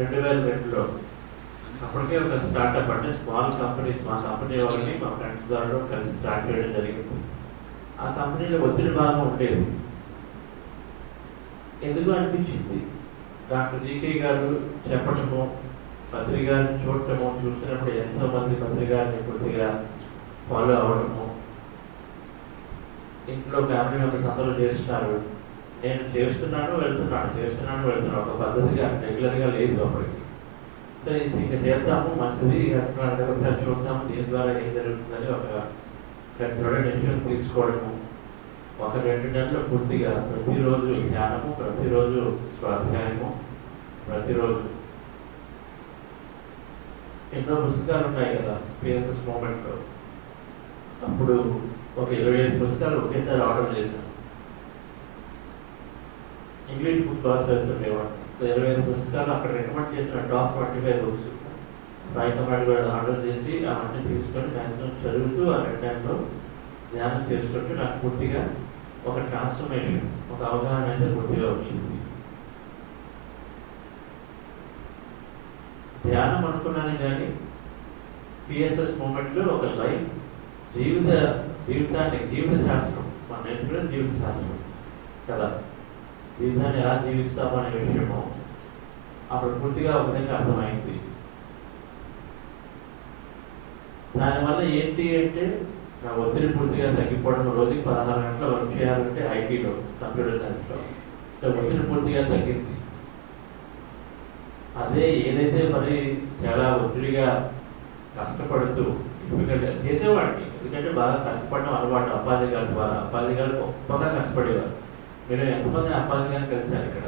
2002లో అప్పటికే ఒక స్టార్ట్అప్ అంటే స్మాల్ కంపెనీస్, మా కంపెనీ వాళ్ళని మా ఫ్రెండ్స్ ద్వారా కలిసి స్టార్ట్ చేయడం జరిగింది. ఆ కంపెనీలో ఒత్తిడి బాగా ఉండేది. ఎందుకు అనిపించింది, డాక్టర్ జీకే గారు చెప్పటము, మంత్రి గారిని చూడటము, చూసినప్పుడు ఎంతో మంది మంత్రి గారిని కొద్దిగా ఫాలో అవ్వడము, ఇంట్లో ఫ్యామిలీ మెంబర్స్ అందరూ చేస్తున్నారు, నేను చేస్తున్నాను వెళ్తున్నాను ఒక పద్ధతిగా రెగ్యులర్గా లేదు అప్పటికి. సో ఇంకా చేద్దాము మంచిది అంటున్నాడు, ఒకసారి చూద్దాము దీని ద్వారా ఏం జరుగుతుందని ఒక దృఢ నిర్ణయం తీసుకోవడము. ఒక 2 నెలలు పూర్తిగా ప్రతిరోజు ధ్యానము, ప్రతిరోజు స్వాధ్యాయము, ప్రతిరోజు ఎన్నో పుస్తకాలు ఉన్నాయి కదా పిఎస్ఎస్ మూమెంట్లో. అప్పుడు ఒక 25 పుస్తకాలు ఒకేసారి ఆర్డర్ చేశాను. ఇంగ్లీష్ బుక్ బాగా చదువుతుండేవాడిని. సో 25 పుస్తకాలు అక్కడ రికమెండ్ చేసిన టాప్ 25 బుక్స్ సాయి కమాండ్ కూడా ఆర్డర్ చేసి అవన్నీ తీసుకొని మ్యాక్సిమం చదువుతూ ఆ 2 నెలల్లో ధ్యానం చేసుకుంటూ నాకు పూర్తిగా ఒక ట్రాన్స్ఫర్మేషన్, ఒక అవగాహన అయితే పూర్తిగా వచ్చింది. ధ్యానం అనుకున్నాను కానీ పిఎస్ఎస్ మూమెంట్లో ఒక లైఫ్ జీవిత శాస్త్రం, మన నేర్చుకునే జీవిత శాస్త్రం కదా, జీవితాన్ని ఎలా జీవిస్తాము అనే విషయము అప్పుడు పూర్తిగా ఒక విధంగా అర్థమైంది. దానివల్ల ఏంటి అంటే నా ఒత్తిడి పూర్తిగా తగ్గిపోవడం, రోజుకి 16 గంటల వర్క్ చేయాలంటే ఐటీలో, కంప్యూటర్ సైన్స్లో, సో ఒత్తిడి పూర్తిగా తగ్గింది. అదే ఏదైతే మరి చాలా ఒత్తిడిగా కష్టపడుతూ చేసేవాడిని, ఎందుకంటే బాగా కష్టపడడం అలవాటు. అప్పాజీ గారి ద్వారా, అప్పాజీ గారు గొప్పగా కష్టపడేవారు. మీరు ఎంతమంది అప్పాజీ గారిని కలిశారు ఇక్కడ?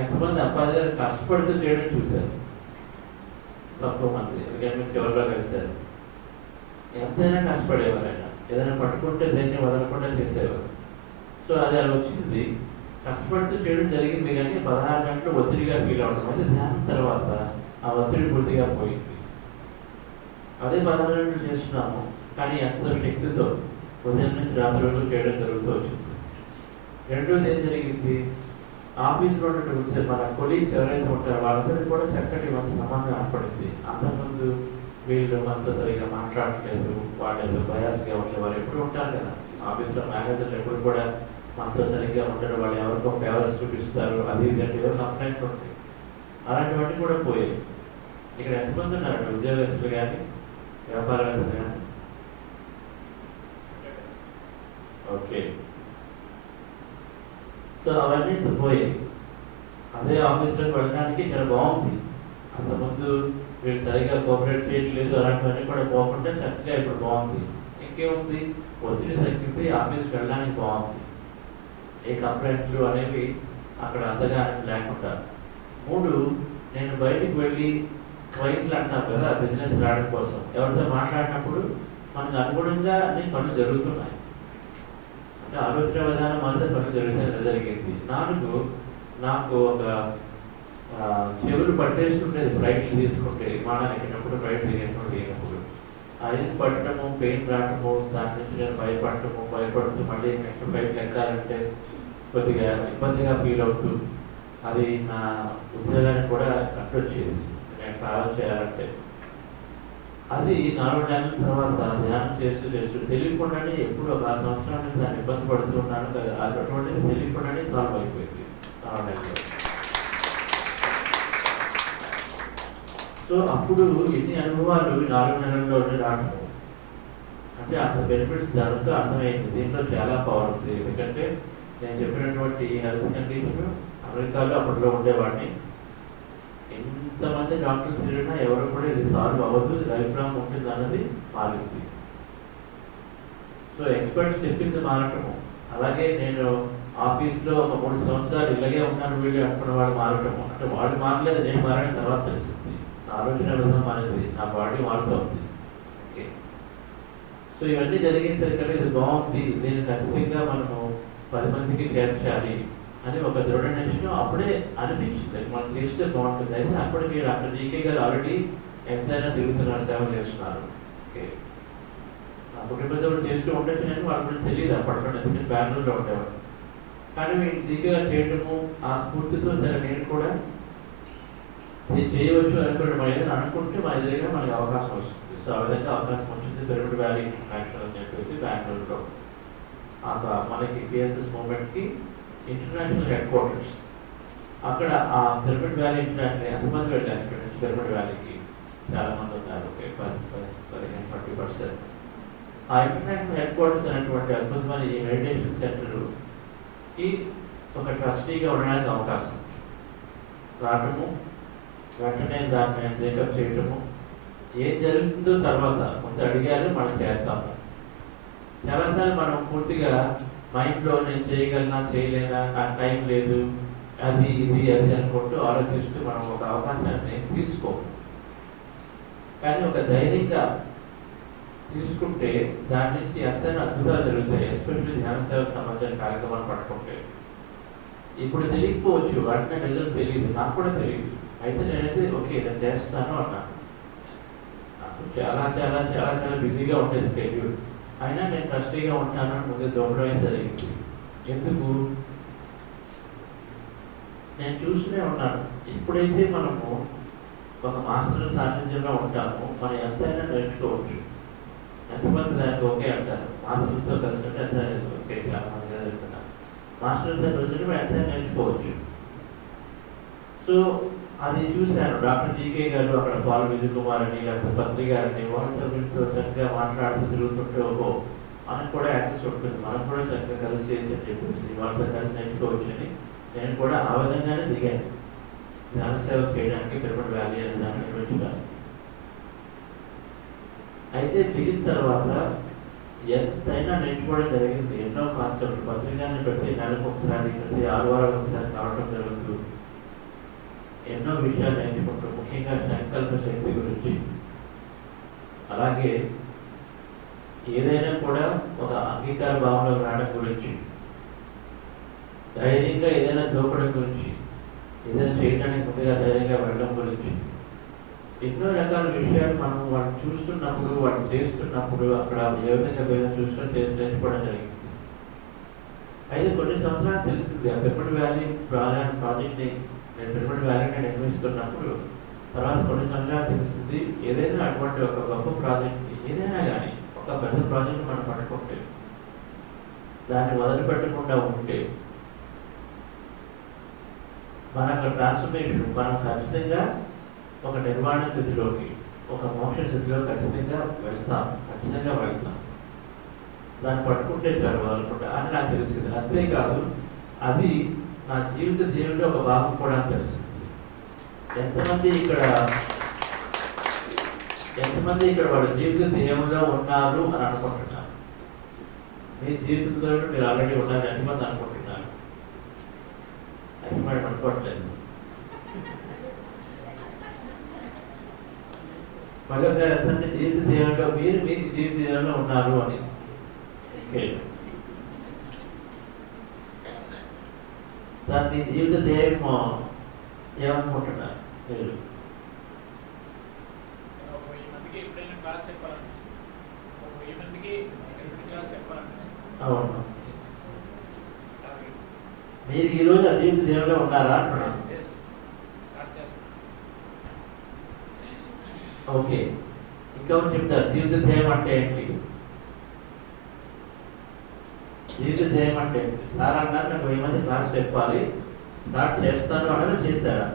ఎంతమంది అప్పాజీ గారు కష్టపడుతూ చేయడం చూశారు? తక్కువ మంది, ఎందుకంటే మీరు చివరిలో కలిశారు. ఎంతైనా కష్టపడేవారు ఆయన, ఏదైనా పట్టుకుంటే దేన్ని వదలకుండా చేసేవారు. సో అది అలా వచ్చింది, కష్టపడుతూ చేయడం జరిగింది. కానీ 16 గంటలు ఒత్తిడిగా ఫీల్ అవడం, అది ధ్యానం తర్వాత ఆ ఒత్తిడి పూర్తిగా పోయింది. అదే 16 గంటలు చేస్తున్నాము, కానీ ఎంతో శక్తితో ఉదయం నుంచి రాత్రి వరకు చేయడం జరుగుతూ వచ్చింది. రెండోది ఏం జరిగింది, ఆఫీస్లో ఉన్నటువంటి మన కొలీగ్స్ ఎవరైతే ఉంటారో వాళ్ళందరికీ కూడా చక్కటి మన సంబంధం ఏర్పడింది. అంతకుముందు వీళ్ళు మనతో సరిగ్గా మాట్లాడట్లేదు, వాళ్ళు బయాస్గా ఉండేవారు ఎప్పుడు ఉంటారు కదా ఆఫీస్లో. మేనేజర్లు ఎప్పుడు కూడా మనతో సరిగ్గా ఉండరు, వాళ్ళు ఎవరికో ఫేవర్స్ చూపిస్తారు, అది ఇది అంటే ఎవరు కంప్లైంట్ ఉంటాయి. అలాంటివన్నీ కూడా పోయాయి. ఇక్కడ ఎంతమంది ఉన్నారండి ఉద్యోగస్తులు కానీ వ్యాపారవేత్తలు కానీ? ఓకే, సో అవన్నీ పోయాయి. అదే ఆఫీస్లోకి వెళ్ళడానికి చాలా బాగుంది. అంతకుముందు వీళ్ళు సరిగ్గా కోఆపరేట్ చేయట్లేదు, అలాంటివన్నీ కూడా పోకుండా చక్కగా ఇప్పుడు బాగుంది. ఇంకేముంది, ఒత్తిడి తగ్గిపోయి ఆఫీస్కి వెళ్ళడానికి బాగుంది. ఏ కంప్లైంట్లు అనేవి అక్కడ అంతగా లేకుండా. 3, నేను బయటికి వెళ్ళి క్లయింట్లు అంటారు కదా బిజినెస్ రావడం కోసం, ఎవరితో మాట్లాడినప్పుడు మనకు అనుగుణంగా అన్ని పనులు జరుగుతున్నాయి, అంటే ఆలోచన విధానం అంతా పనులు జరిగింది. 4, నాకు ఒక చెవులు పట్టేస్తుండేది ఫ్లైట్లు తీసుకుంటే, విమానాలు ఎక్కినప్పుడు, ఫ్లైట్ దిగినప్పుడు ఐస్ పట్టడము, పెయిన్ రావటము, దాని నుంచి నేను భయపడుతూ మళ్ళీ నెక్స్ట్ ఫ్లైట్లు ఎక్కాలంటే కొద్దిగా ఇబ్బందిగా ఫీల్ అవుతూ, అది నా ఉద్యోగానికి కూడా కట్టొచ్చేది నేను ట్రావెల్ చేయాలంటే. అది 4 నెలల తర్వాత ధ్యానం చేస్తూ తెలియకుండానే ఎప్పుడు ఒక 6 సంవత్సరాల నుంచి దాన్ని ఇబ్బంది పడుతూ ఉన్నాను కదా, అటువంటిది తెలియకుండానే సాల్వ్ అయిపోయింది 4 నెలల్లో. సో అప్పుడు ఎన్ని అనుభవాలు 4 నెలల్లోనే రావడం, అంటే అంత బెనిఫిట్స్ దానితో అర్థమైంది. దీంట్లో చాలా పవర్ ఉంది. ఎందుకంటే నేను చెప్పినటువంటి హెల్త్ కండిషన్ అమెరికాలో అప్పట్లో ఉండేవాడిని. ఎంతమంది డాక్టర్లు తిరిగినా ఎవరు కూడా ఇది సాల్వ్ అవ్వదు, లైఫ్ లాంగ్ ఉంటుంది అన్నది మారింది. సో ఎక్స్పర్ట్స్ చెప్పింది మారటము. అలాగే నేను ఆఫీస్లో ఒక 3 సంవత్సరాలు ఇలాగే ఉన్నాను వీళ్ళు అనుకున్న వాళ్ళు మారటము, అంటే వాళ్ళు మారలేదు, నేను మారిన తర్వాత తెలిసింది. నా ఆలోచన విధానం అనేది, నా బాడీ మారుతూ ఉంది. ఓకే, సో ఇవన్నీ జరిగేసరికి ఇది బాగుంది, దీన్ని ఖచ్చితంగా మనము 10 మందికి చేర్చాలి అని ఒక దృఢ నిశ్చయం అప్పుడే అనిపించింది. మనం చేస్తే బాగుంటుంది. అయితే అప్పటికి డాక్టర్ జీకే గారు ఆల్రెడీ ఎంతైనా తిరుగుతున్నారు, సేవ చేస్తున్నారు. ఓకే, అప్పుడు చేస్తూ ఉండొచ్చు, నేను వాళ్ళకి తెలియదు అప్పట్లో, ఎందుకంటే బెంగళూరులో ఉండేవాడు. కానీ మేము జీకేగా చేయటము ఆ స్ఫూర్తితో సరే నేను కూడా ఇది చేయవచ్చు అనుకోండి, మనం ఏదైనా అనుకుంటే మన ఎదురుగా మనకి అవకాశం వస్తుంది. సో ఆ విధంగా అవకాశం వచ్చింది పిరమిడ్ వ్యాలీ ఇంటర్నేషనల్ అని చెప్పేసి బెంగళూరులో. మనకి పిఎస్ఎస్ మూవ్మెంట్కి ఇంటర్నేషనల్ హెడ్ క్వార్టర్స్. అక్కడ ఆ పిరమిడ్ వ్యాలీ ఇంటర్నేషనల్ ఎంతమంది వెళ్ళారు ఇక్కడ నుంచి పిరమిడ్ వ్యాలీకి? చాలా మంది ఉన్నారు, 15-20%. ఆ ఇంటర్నేషనల్ హెడ్ క్వార్టర్స్ అనేటువంటి అద్భుతమైన ఈ మెడిటేషన్ సెంటర్కి ఒక ట్రస్టీగా ఉండడానికి అవకాశం రావటము, వెంటనే దాన్ని నేను టేకప్ చేయటము, ఏం జరుగుతుందో తర్వాత కొంత అడిగారు మనం చేస్తాము. చాలాసార్లు మనం పూర్తిగా మైండ్లో నేను చేయగలనా చేయలేనా, నాకు టైం లేదు, అది ఇది అది అనుకుంటూ ఆలోచిస్తూ మనం ఒక అవకాశాన్ని తీసుకోము. కానీ ఒక ధైర్యంగా తీసుకుంటే దాని నుంచి ఎంతైనా అద్భుతాలు జరుగుతాయి. ఎస్పెషల్లీ ధ్యాన సేవకు సంబంధించిన కార్యక్రమాలు పట్టుకుంటే. ఇప్పుడు తెలియకపోవచ్చు, వాటిని రిజల్ట్ తెలియదు, నాకు కూడా తెలియదు. అయితే నేనైతే ఓకే నేను చేస్తాను అన్నాను. నాకు చాలా చాలా చాలా చాలా బిజీగా ఉండేది స్కెడ్యూల్, అయినా నేను ట్రస్టీగా ఉంటానని ముందు దొంగడం జరిగింది. ఎందుకు? నేను చూస్తూనే ఉన్నాను, ఎప్పుడైతే మనము ఒక మాస్టర్ సాన్నిధ్యంలో ఉంటామో మనం ఎంతైనా నేర్చుకోవచ్చు. ఎంతమంది దానికి ఓకే అంటారు, మాస్టర్తో కలిసి ఎంత ఓకే, చాలా మందిగా చెప్తున్నారు, మాస్టర్తో కలిసి మనం ఎంతైనా నేర్చుకోవచ్చు. సో అది చూశాను. డాక్టర్ జీకే గారు అక్కడ పాల విజయ్ కుమార్ అని, లేకపోతే పత్రి గారిని, వాళ్ళతో వీళ్ళతో చక్కగా మాట్లాడుతూ తిరుగుతుంటే ఓహో మనకు కూడా యాక్సెస్ ఉంటుంది, మనం కూడా చక్కగా కలిసి చేయొచ్చు అని చెప్పేసి వాళ్ళతో కలిసి నేర్చుకోవచ్చని నేను కూడా ఆ విధంగానే దిగాను ధ్యాన సేవ చేయడానికి పిరమిడ్ వ్యాలీ అనే దాన్ని నిర్మించడానికి. అయితే దిగిన తర్వాత ఎంతైనా నేర్చుకోవడం జరిగింది. ఎన్నో కాన్సెప్ట్ పత్రికని ప్రతి నెలకు ఒకసారి, ప్రతి 6 వారాలకు ఒకసారి రావడం జరుగుతూ ఎన్నో విషయాలు నేర్చుకుంటూ, ముఖ్యంగా సంకల్ప శక్తి గురించి, అలాగే ఏదైనా కూడా ఒక అంగీకార భావంలో రావడం గురించి, ధైర్యంగా ఏదైనా దూకడం గురించి, ఏదైనా చేయడానికి ముందుగా ధైర్యంగా వెళ్ళడం గురించి, ఎన్నో రకాల విషయాలు మనం వాటిని చూస్తున్నప్పుడు, వాటిని చేస్తున్నప్పుడు అక్కడ ఏ విధంగా వేరే చూసుకొని నేర్చుకోవడం జరిగింది. అయితే కొన్ని సంవత్సరాలు తెలిసింది ఆ పిరమిడ్ వ్యాలీ ప్రాజెక్ట్ని నేను పిరమిడ్ వ్యాలీని నిర్వహిస్తున్నప్పుడు. తర్వాత కొన్ని సంవత్సరాలు తెలిసింది ఏదైనా అటువంటి ఒక గొప్ప ప్రాజెక్ట్ని, ఏదైనా కానీ ఒక పెద్ద ప్రాజెక్ట్ మనం పట్టుకుంటే, దాన్ని వదిలిపెట్టకుండా ఉంటే మన ట్రాన్స్ఫర్మేషన్ మనం ఖచ్చితంగా ఒక నిర్మాణ స్థితిలోకి, ఒక మోక్ష స్థితిలో ఖచ్చితంగా వెళ్తాం. దాన్ని పట్టుకుంటే చాలు వదలకుండా అని నాకు తెలిసింది. అంతేకాదు అది నా జీవితంలో ఒక భాగం కూడా తెలిసింది. ఎంతమంది ఇక్కడ వాళ్ళ జీవిత ధ్యేయంలో ఉన్నారు అని అనుకుంటున్నారు? మీ జీవితంలో మీరు ఆల్రెడీ ఉన్నారు ఎంతమంది అనుకుంటున్నారు? అది మనం అనుకోవట్లేదు. మళ్ళీ ఎంతంటే జీవిత ధ్యేయంలో మీరు మీ జీవిత ధ్యేయంలో ఉన్నారు అని. సార్ మీ జీవిత ధ్యేయం ఏమనుకుంటున్నారు మీరు? అవును, మీరు ఈరోజు ఆ జీవిత ధ్యేయంలో ఉన్నారా అంటున్నాను. ఓకే, ఇంకెవరు చెప్తారు జీవిత ధ్యేయం అంటే ఏంటి? జీవిత ధ్యేయం అంటే ఏంటి? సార్ అన్నారు నాకు 1000 మంది క్లాస్ చెప్పాలి, స్టార్ట్ చేస్తాను అనేది చేశారా?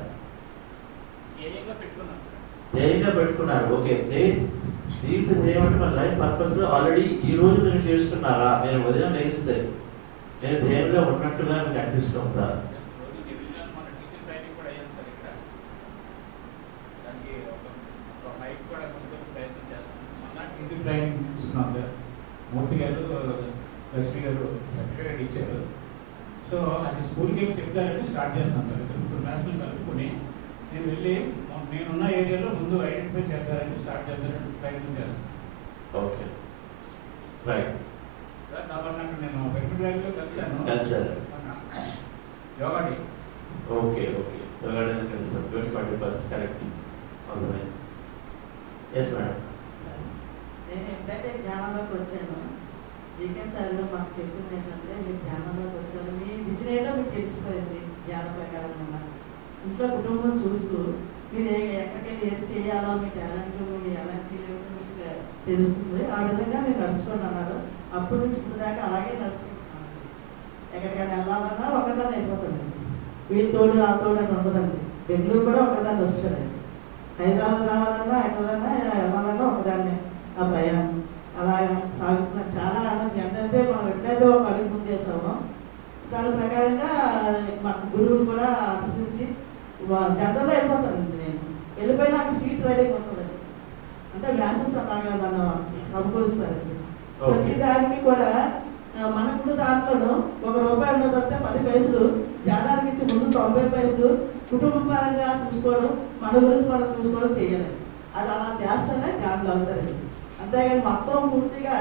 ధ్యేయంగా పెట్టుకున్నారు. ఓకే, జీవిత ధ్యేయం అంటే మన లైఫ్ పర్పస్ లో ఆల్రెడీ ఈ రోజు మీరు చేస్తున్నారా? మీరు ఉదయం లేస్తే నేను ధ్యేయంగా ఉన్నట్టుగా మీకు అనిపిస్తుందా? ట్రైనింగ్ ఇస్తున్నాం సార్. మూర్తి గారు, లక్ష్మి గారు సర్టిఫికేట్ ఇచ్చారు. సో అది స్కూల్కి ఏమి చెప్తారని స్టార్ట్ చేస్తాం సార్. ఇప్పుడు క్లాసులు కలుపుకొని నేను వెళ్ళి నేనున్న ఏరియాలో ముందు ఐడెంటిఫై చేద్దారని స్టార్ట్ చేద్దారని ప్రయత్నం చేస్తాను. Okay, right. కాబట్టి నేను పిరమిడ్ వ్యాలీలో కలిశాను. Yoga day. Okay okay, yoga day కలిసాను. 20% కరెక్ట్. అర్థమైంది. Yes madam. నేను ఎప్పుడైతే ధ్యానంలోకి వచ్చానో జీకే సార్ మాకు చెప్పింది ఏంటంటే మీరు ధ్యానంలోకి వచ్చారు, మీ విజన్ ఏంటో మీకు తెలిసిపోయింది. ధ్యాన ప్రకారంగా ఇంట్లో కుటుంబం చూస్తూ మీరు ఎక్కడికి ఏది చేయాలో మీ టాలెంట్ మీ ఎలాంటి మీకు తెలుస్తుంది. ఆ విధంగా మీరు నడుచుకోండి అన్నారు. అప్పటి నుంచి ఇప్పుడు దాకా అలాగే నడుచుకుంటున్నామండి. ఎక్కడికైనా వెళ్ళాలన్నా ఒకదాన్ని వెళ్ళిపోతానండి. వీళ్ళ తోడు ఆ తోడు అని ఉండదండి. బెంగళూరు కూడా ఒకదాన్ని వస్తారండి. హైదరాబాద్ రావాలన్నా ఎక్కడన్నా వెళ్ళాలన్నా ఒకదాన్ని ఆ ప్రయాణం అలా సాగుతున్నాం. చాలా ఆనందం. ఎంతైతే మనం ఎప్పుడైతే ఒక అడుగు ముందేసామో దాని ప్రకారంగా మాకు గురువులు కూడా అనుసరించి జనరల్లో వెళ్ళిపోతానండి. నేను వెళ్ళిపోయినా అక్కడ సీట్ రెడీగా ఉంటుందండి. అంటే వ్యాసెస్ అలాగా నన్ను సమకూరుస్తారండి. ప్రతి దానికి కూడా మనకున్న దాంట్లోనూ ₹1 ఉన్నదంటే 10 పైసలు ధ్యానానికి ఇచ్చి ముందు 90 పైసలు కుటుంబ పరంగా చూసుకోవడం, మన గురించి మనం చూసుకోవడం చేయాలి. అది అలా చేస్తేనే ధ్యానులు అవుతారండి. అంతేగాని మొత్తం పూర్తిగా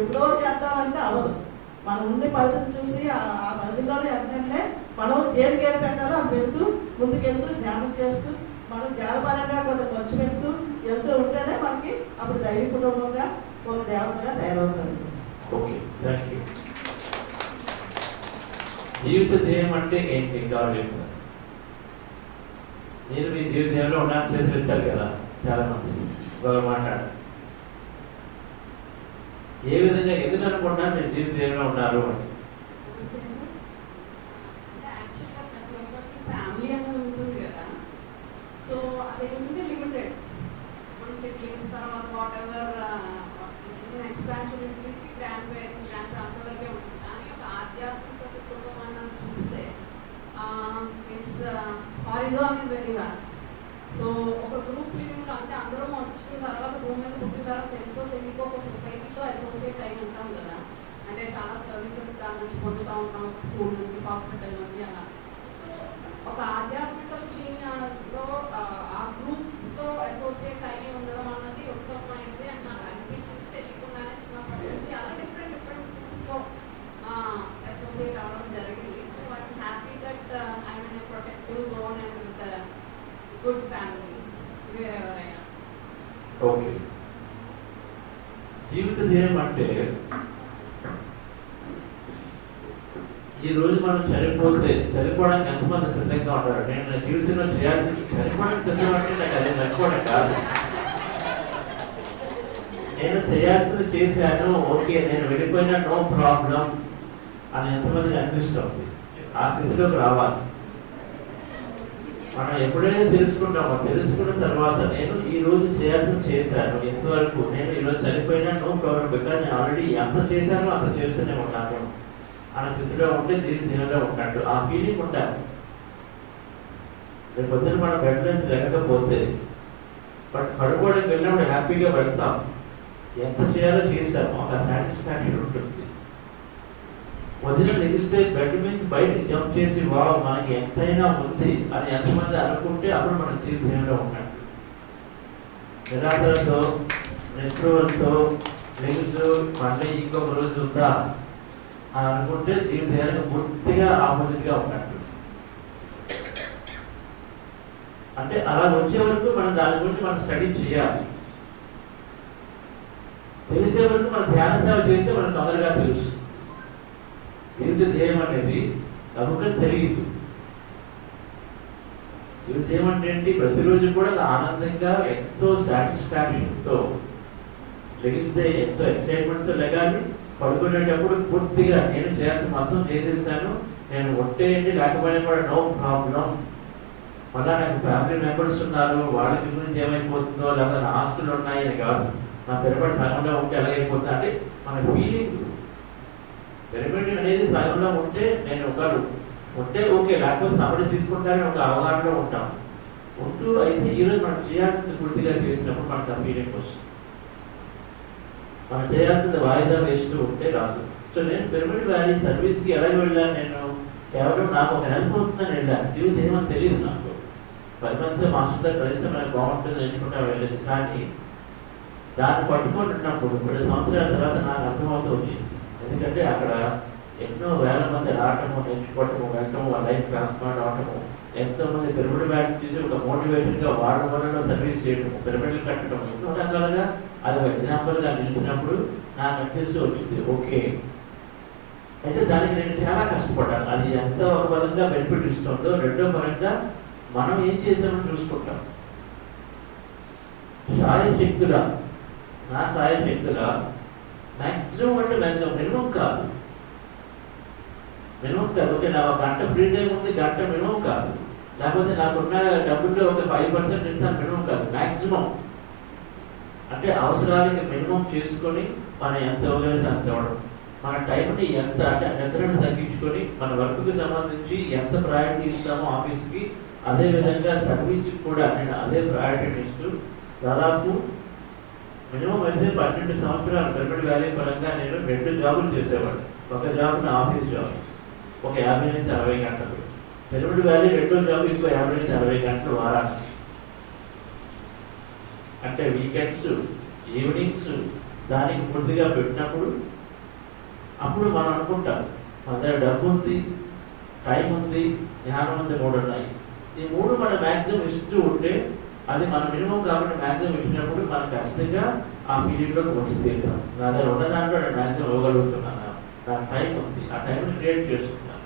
ఎప్పుడో చేద్దామంటే అవ్వదు. మనం ఉండే పరిధిని చూసి ఆ పరిధిలోనే ఏంటంటే మనం దేనికి ఏది పెట్టాలో అది పెడుతూ ముందుకెళ్తూ ధ్యానం చేస్తూ మనం ధ్యానపరంగా కొంత ఖర్చు పెడుతూ వెళ్తూ ఉంటేనే మనకి అప్పుడు దైవ కుటుంబంగా ఒక దేవతగా తయారవుతారండి. Okay, thank you. జీవిత ధ్యేయం అంటే ఏంటి కావాలి? నేను మీ జీవిత ధ్యేయంలో ఉన్నాను చేసి పెట్టారు కదా చాలా మంది వాళ్ళు మాట్లాడారు. ఏ విధంగా ఎందుకు అనుకుంటున్నారు మీరు జీవిత ధ్యేయంలో ఉన్నారు అని? ఫ్యామిలీ అనేది ఉంటుంది కదా, సో అదేంటంటే లిమిటెడ్. మన సిబ్లింగ్స్ తర్వాత వాట్ ఎవర్ ఎక్స్పాన్షన్ తెలిసి గ్రాండ్ పేరెంట్స్ గ్రాండ్ అంతవరకే ఉంటుంది. కానీ ఒక ఆధ్యాత్మిక కుటుంబం అన్నది చూస్తే it's horizon is very vast. So ఒక గ్రూప్ లివింగ్లో అంటే అందరం వచ్చిన తర్వాత భూమి మీద పుట్టిన తర్వాత తెలుసో తెలియకో ఒక సొసైటీతో అసోసియేట్ అయి ఉంటాం కదా. అంటే చాలా సర్వీసెస్ దాని నుంచి పొందుతూ ఉంటాం, స్కూల్ నుంచి హాస్పిటల్ నుంచి అలా. సో ఒక ఆధ్యాత్మిక దీనిలో ఆ గ్రూప్తో అసోసియేట్ అయ్యి ఉండడం అన్నది ఉత్తమమైంది అని నాకు అనిపించింది. తెలియకుండానే చిన్నప్పటి నుంచి అలా డిఫరెంట్ స్కూల్స్లో అసోసియేట్ అవ్వడం జరిగింది. So I'm happy that I'm in a protective zone and with good family wherever I am. Okay, జీవిత ధ్యేయం అంటే ఈ రోజు మనం చనిపోవడానికి ఎంతమంది సిద్ధంగా ఉంటారు? నేను నా జీవితంలో చేయాల్సింది చనిపోవడానికి సిద్ధం అంటే నాకు అది చనిపోవడం కాదు. నేను చేయాల్సింది చేశాను, ఓకే నేను వెళ్ళిపోయినా నో ప్రాబ్లం అని ఎంతమందికి అనిపిస్తుంది. ఆ స్థితిలోకి రావాలి. మనం ఎప్పుడైతే తెలుసుకుంటామో తెలుసుకున్న తర్వాత నేను ఈ రోజు చేయాల్సింది చేశాను, ఎంతవరకు నేను ఈరోజు చనిపోయినా నో ప్రాబ్లం, బికాజ్ నేను ఆల్రెడీ ఎంత చేశానో అంత చేస్తూనే ఉన్నాను అన్న స్థితిలో ఉంటే జీవితంలో ఉన్నట్టు ఆ ఫీలింగ్ ఉండాలి. రేపు పొద్దున మనం బెడ్ నుంచి లేకపోతే బట్ పడుకోవడానికి వెళ్ళినప్పుడు హ్యాపీగా వెళ్తాం. ఎంత చేయాలో చేశాము, ఒక సాటిస్ఫాక్షన్ ఉంటుంది. పొద్దున లెగిస్తే బెడ్ నుంచి బయటకు జంప్ చేసి వావ్ మనకి ఎంతైనా ఉంది అని ఎంతమంది అనుకుంటే అప్పుడు మన జీవితంలో ఉన్నట్టు. నిరాశలతో నిస్పృహలతో లెగుస్తూ మళ్ళీ ఇంకొక రోజు ఉందా అని అనుకుంటే జీవితానికి పూర్తిగా ఆపోజిట్గా ఉన్నట్టు. అంటే అలా వచ్చే వరకు మనం దాని గురించి మనం స్టడీ చేయాలి. తెలిసే వరకు మనం ధ్యాన సేవ చేస్తే మనకు తొందరగా తెలుసు. జీవిత ధ్యేయం అనేది నమ్మకం తెలియదు. జీవిత ధ్యేయం అంటే ఏంటి? ప్రతిరోజు కూడా ఆనందంగా ఎంతో సాటిస్ఫాక్షన్తో లెగిస్తే ఎంతో ఎక్సైట్మెంట్తో లెగాలి. పడుకునేటప్పుడు పూర్తిగా నేను చేయాల్సిన మొత్తం చేసేసాను, నేను ఒట్టేయండి లేకపోయినా కూడా నో ప్రాబ్లం. మళ్ళా నాకు ఫ్యామిలీ మెంబర్స్ ఉన్నారు, వాళ్ళకి గురించి ఏమైపోతుందో లేకపోతే నా ఆస్తులు ఉన్నాయని కాదు, నా పిరమిడ్ సగంలో ఉంటే ఎలాగైపోతుందో అంటే మన ఫీలింగ్. పిరమిడ్ అనేది సగంలో ఉంటే నేను ఒకరు ఉంటే ఓకే, లేకపోతే సపరేట్ తీసుకుంటారని ఒక అవగాహనలో ఉంటాం. ఉంటూ అయితే ఈరోజు మనం చేయాల్సింది పూర్తిగా చేసినప్పుడు మనకు ఆ ఫీలింగ్ వస్తుంది. మనం చేయాల్సింది వాయిదా వేస్తూ ఉంటే రాదు. సో నేను పిరమిడ్ వ్యాలీ సర్వీస్కి ఎలా వెళ్ళాను? నేను కేవలం నాకు ఒక హెల్ప్ అవుతుందని వెళ్ళాను. జీవితం ఏమని తెలియదు నాకు. 10 మందితో మాస్టర్తో కలిస్తే మనకు బాగుంటుంది ఎంచుకుంటా వెళ్ళేది. కానీ దాన్ని పట్టుకొని ఉన్నప్పుడు 10 సంవత్సరాల తర్వాత నాకు అర్థమవుతూ వచ్చింది. ఎందుకంటే అక్కడ ఎన్నో వేల మంది రావటము, నేర్చుకోవటము, వెళ్ళటము, లైఫ్ ట్రాన్స్ఫార్మ్ అవటము, ఎంతోమంది పిరమిడ్ బ్యాచ్ చేసి ఒక మోటివేషన్గా వాడడంలో సర్వీస్ చేయడం, పిరమిడ్లు కట్టడం, ఎన్నో రకాలుగా అది ఒక ఎగ్జాంపుల్గా నిలిచినప్పుడు నాకు అనిపిస్తూ వచ్చింది ఓకే. అయితే దానికి నేను చాలా కష్టపడ్డాను. అది ఎంత ఒక పరంగా బెనిఫిట్ ఇస్తుందో, రెండో పరంగా మనం ఏం చేసామని చూసుకుంటాం. సాయశక్తుల నా సాయశక్తుల మ్యాక్సిమం అంటే మ్యాక్సిమం మినిమం కాదు, మినిమం కాదు. ఓకే, నా ఒక గంట ఫ్రీ టైం ఉంది, గంట మినిమం కాదు. లేకపోతే నాకున్న డబ్బుల్లో ఒక 5% ఇస్తాను, మినిమం కాదు, మ్యాక్సిమం. అంటే అవసరానికి మినిమం చేసుకొని మనం ఎంత ఇవ్వగలిగితే అంత ఇవ్వడం. మన టైంని ఎంత అంటే నిద్రను తగ్గించుకొని మన వర్క్కి సంబంధించి ఎంత ప్రయారిటీ ఇస్తామో ఆఫీస్కి, అదేవిధంగా సర్వీస్కి కూడా నేను అదే ప్రయారిటీని ఇస్తూ దాదాపు మినిమం అయితే 12 సంవత్సరాలు పిరమిడ్ వ్యాలీ పరంగా నేను 2 జాబులు చేసేవాడిని. ఒక జాబ్ నా ఆఫీస్ జాబ్, ఒక 50 నుంచి 60 గంటలు. పిరమిడ్ వ్యాలీ 2వ జాబ్ ఇంకో 50 నుంచి 60 గంటలు వారానికి. అంటే వీకెండ్స్, ఈవినింగ్స్ దానికి పూర్తిగా పెట్టినప్పుడు అప్పుడు మనం అనుకుంటాం మన దగ్గర డబ్బు ఉంది, టైం ఉంది, జ్ఞానం ఉంది, 3 ఉన్నాయి. ఈ 3 మనం మ్యాక్సిమం ఇస్తూ ఉంటే అది మన మినిమం కాబట్టి మ్యాక్సిమం ఇచ్చినప్పుడు మనం ఖచ్చితంగా ఆ పీరియడ్లోకి వచ్చి తీరుతాం. నా దగ్గర ఉన్న దాంట్లో నేను మ్యాక్సిమం ఇవ్వగలుగుతున్నాను. నాకు టైం ఉంది, ఆ టైంని క్రియేట్ చేసుకుంటాను.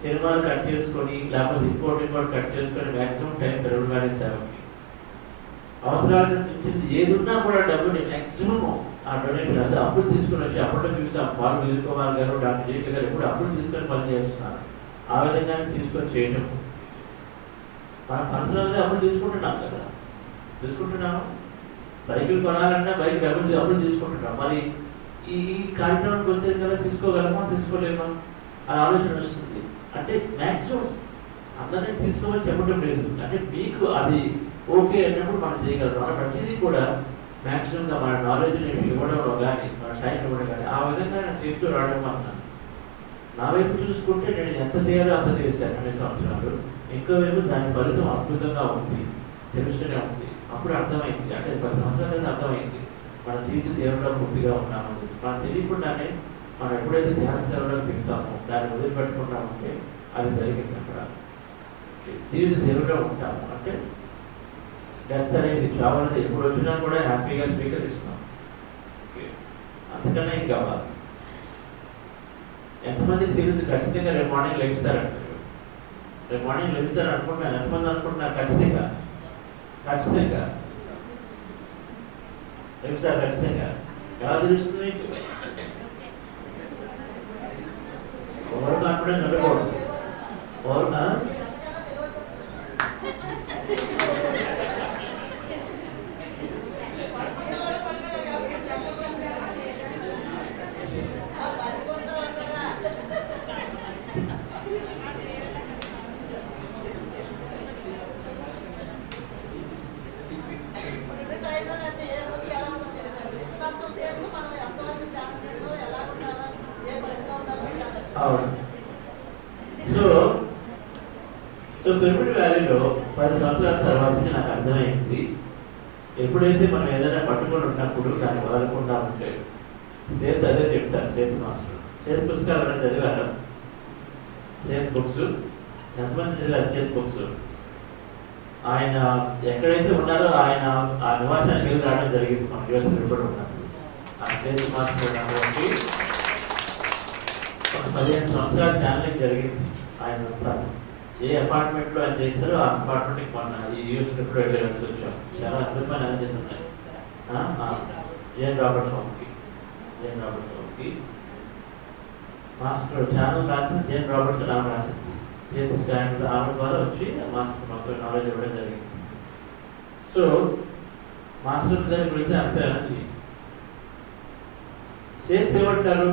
సినిమాలు కట్ చేసుకొని లేకపోతే ఇంకోటి కట్ చేసుకొని మ్యాక్సిమం టైం పిరమిడ్ సేవకి అవసరాలకు మించింది ఏది ఉన్నా కూడా డబ్బుని మ్యాక్సిమం ఆ డొనేషన్ అదే అప్పులు తీసుకుని వచ్చి అప్పట్లో చూసాం. పాలు విజయ్ కుమార్ గారు, డాక్టర్ జేకే గారు ఎప్పుడు అప్పులు తీసుకొని పని చేస్తున్నారు. ఆ విధంగానే తీసుకొని చేయటం. మనం పర్సనల్గా అప్పులు తీసుకుంటున్నాం కదా, తీసుకుంటున్నాము. సైకిల్ కొనాలన్నా బైక్ డబ్బులు అప్పులు తీసుకుంటున్నాం. మరి ఈ కార్యక్రమానికి వచ్చే కదా తీసుకోగలమా, తీసుకోలేమా అని ఆలోచన వస్తుంది. అంటే మ్యాక్సిమం అందరినీ తీసుకోమని చెప్పడం లేదు, అంటే మీకు అది ఓకే అన్నప్పుడు మనం చేయగలం. మన ప్రతిదీ కూడా మ్యాక్సిమంగా మన నాలెడ్జ్ని ఇవ్వడంలో కానీ, మన టైం ఇవ్వడం కానీ ఆ విధంగా నేను చేస్తూ రావడం అన్నాను. నా వైపు చూసుకుంటే నేను ఎంత చేయాలో అంత చేశాను 2 సంవత్సరాలు. ఇంకో వైపు దాని ఫలితం అద్భుతంగా ఉంది, తెలుస్తూనే ఉంది. అప్పుడు అర్థమైంది, అంటే 10 సంవత్సరాల అర్థమైంది మన జీవిత తీవ్రంలో పూర్తిగా ఉన్నాము. మనం తెలియకుండానే మనం ఎప్పుడైతే ధ్యాన సేవలో తింటామో, దాన్ని వదిలిపెట్టకుండా ఉంటే అది జరిగింది. అక్కడ జీవిత తీవ్రంలో ఉంటాము అంటే డెత్ అనేది, చావు అనేది ఎప్పుడు వచ్చినా కూడా హ్యాపీగా స్వీకరిస్తున్నాం. అందుకనే ఇంకా ఎంతమందికి తెలుసు ఖచ్చితంగా రేపు మార్నింగ్ లెగిస్తారంటారు. రేపు మార్నింగ్ లెగిస్తారు అనుకుంటున్నాను. ఎంతమంది అనుకుంటున్నారు? ఖచ్చితంగా ఖచ్చితంగా లెగిస్తారు, ఖచ్చితంగా. ఎలా తెలుస్తుంది? ఓవర్ కాన్ఫిడెన్స్ ఉండకూడదు. ఓవర్ పిరమిడ్ వ్యాలీలో 10 సంవత్సరాల తర్వాత నాకు అర్థమైంది, ఎప్పుడైతే మనం ఏదైనా పట్టుకొని ఉన్నప్పుడు దాన్ని వదలకుండా ఉంటే. సేత్ అదే చెప్తారు, సేత్ మాస్టర్. సేత్ పుస్తకాలు చదివారు, సేత్ బుక్స్ ఎంతమంది చదివారు? సేత్ బుక్స్ ఆయన ఎక్కడైతే ఉన్నారో ఆయన ఆ నివాసానికి వెళ్ళి రావడం జరిగింది. మన యూఎస్లో కూడా ఉన్నప్పుడు ఆ సేత్ మాస్టర్ కాబట్టి 15 సంవత్సరాల ఛానలింగ్ జరిగింది. ఆయన ఏ అపార్ట్మెంట్లో ఆయన చేస్తారో ఆ అపార్ట్మెంట్కి మొన్న ఈ యూఎస్లో కూడా వెళ్ళి వచ్చాం. చాలా అద్భుతమైన అరేంజెస్ ఉన్నాయి. జేన్ రాబర్ట్స్ హోమ్కి మాస్టర్ ఛానల్ రాసింది, జేన్ రాబర్ట్స్ ఆమె రాసింది. చేతికి ఆయన ఆమె ద్వారా వచ్చి మాస్టర్ మొత్తం నాలెడ్జ్ ఇవ్వడం జరిగింది. సో మాస్టర్ దగ్గరికి వెళ్తే అంత ఎనర్జీ. సేత్ ఏమంటారు?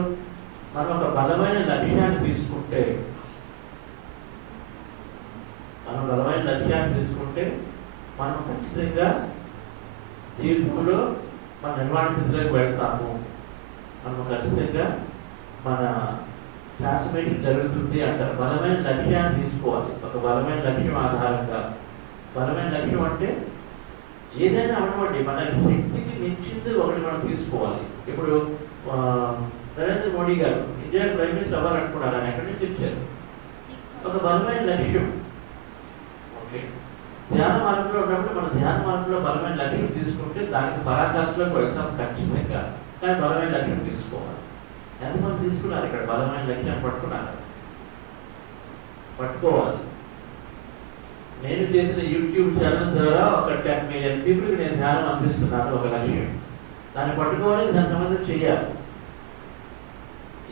మనం ఒక బలమైన లక్ష్యాన్ని తీసుకుంటే, మనం ఖచ్చితంగా జీవితంలో మన నిర్మాణ స్థితిలోకి వెళ్తాము. మనం ఖచ్చితంగా మన ట్రాన్స్ఫర్మేషన్ జరుగుతుంది అంటారు. బలమైన లక్ష్యాన్ని తీసుకోవాలి. ఒక బలమైన లక్ష్యం ఆధారంగా, బలమైన లక్ష్యం అంటే ఏదైనా అనుకోండి, మన శక్తికి మించింది ఒకటి మనం తీసుకోవాలి. ఇప్పుడు నరేంద్ర మోడీ గారు ఇండియా ప్రైమ్ మినిస్టర్ అవ్వాలనుకున్నారు. ఆయన ఎక్కడి నుంచి వచ్చారు? ఒక బలమైన లక్ష్యం. ఓకే, ధ్యాన మార్గంలో ఉన్నప్పుడు మన ధ్యాన మార్గంలో బలమైన లక్ష్యం తీసుకుంటే దానికి పరాకాష్ఠలోకి వెళ్తాం ఖచ్చితంగా. కానీ బలమైన లక్ష్యం తీసుకోవాలి. ఎంతమంది తీసుకున్నారు ఇక్కడ? బలమైన లక్ష్యం పట్టుకున్నారు, పట్టుకోవాలి. నేను చేసిన యూట్యూబ్ ఛానల్ ద్వారా ఒక 10 మిలియన్ పీపుల్కి నేను ధ్యానం అందిస్తున్నాను. ఒక లక్ష్యం, దాన్ని పట్టుకోవాలి, దానికి సంబంధించి చేయాలి.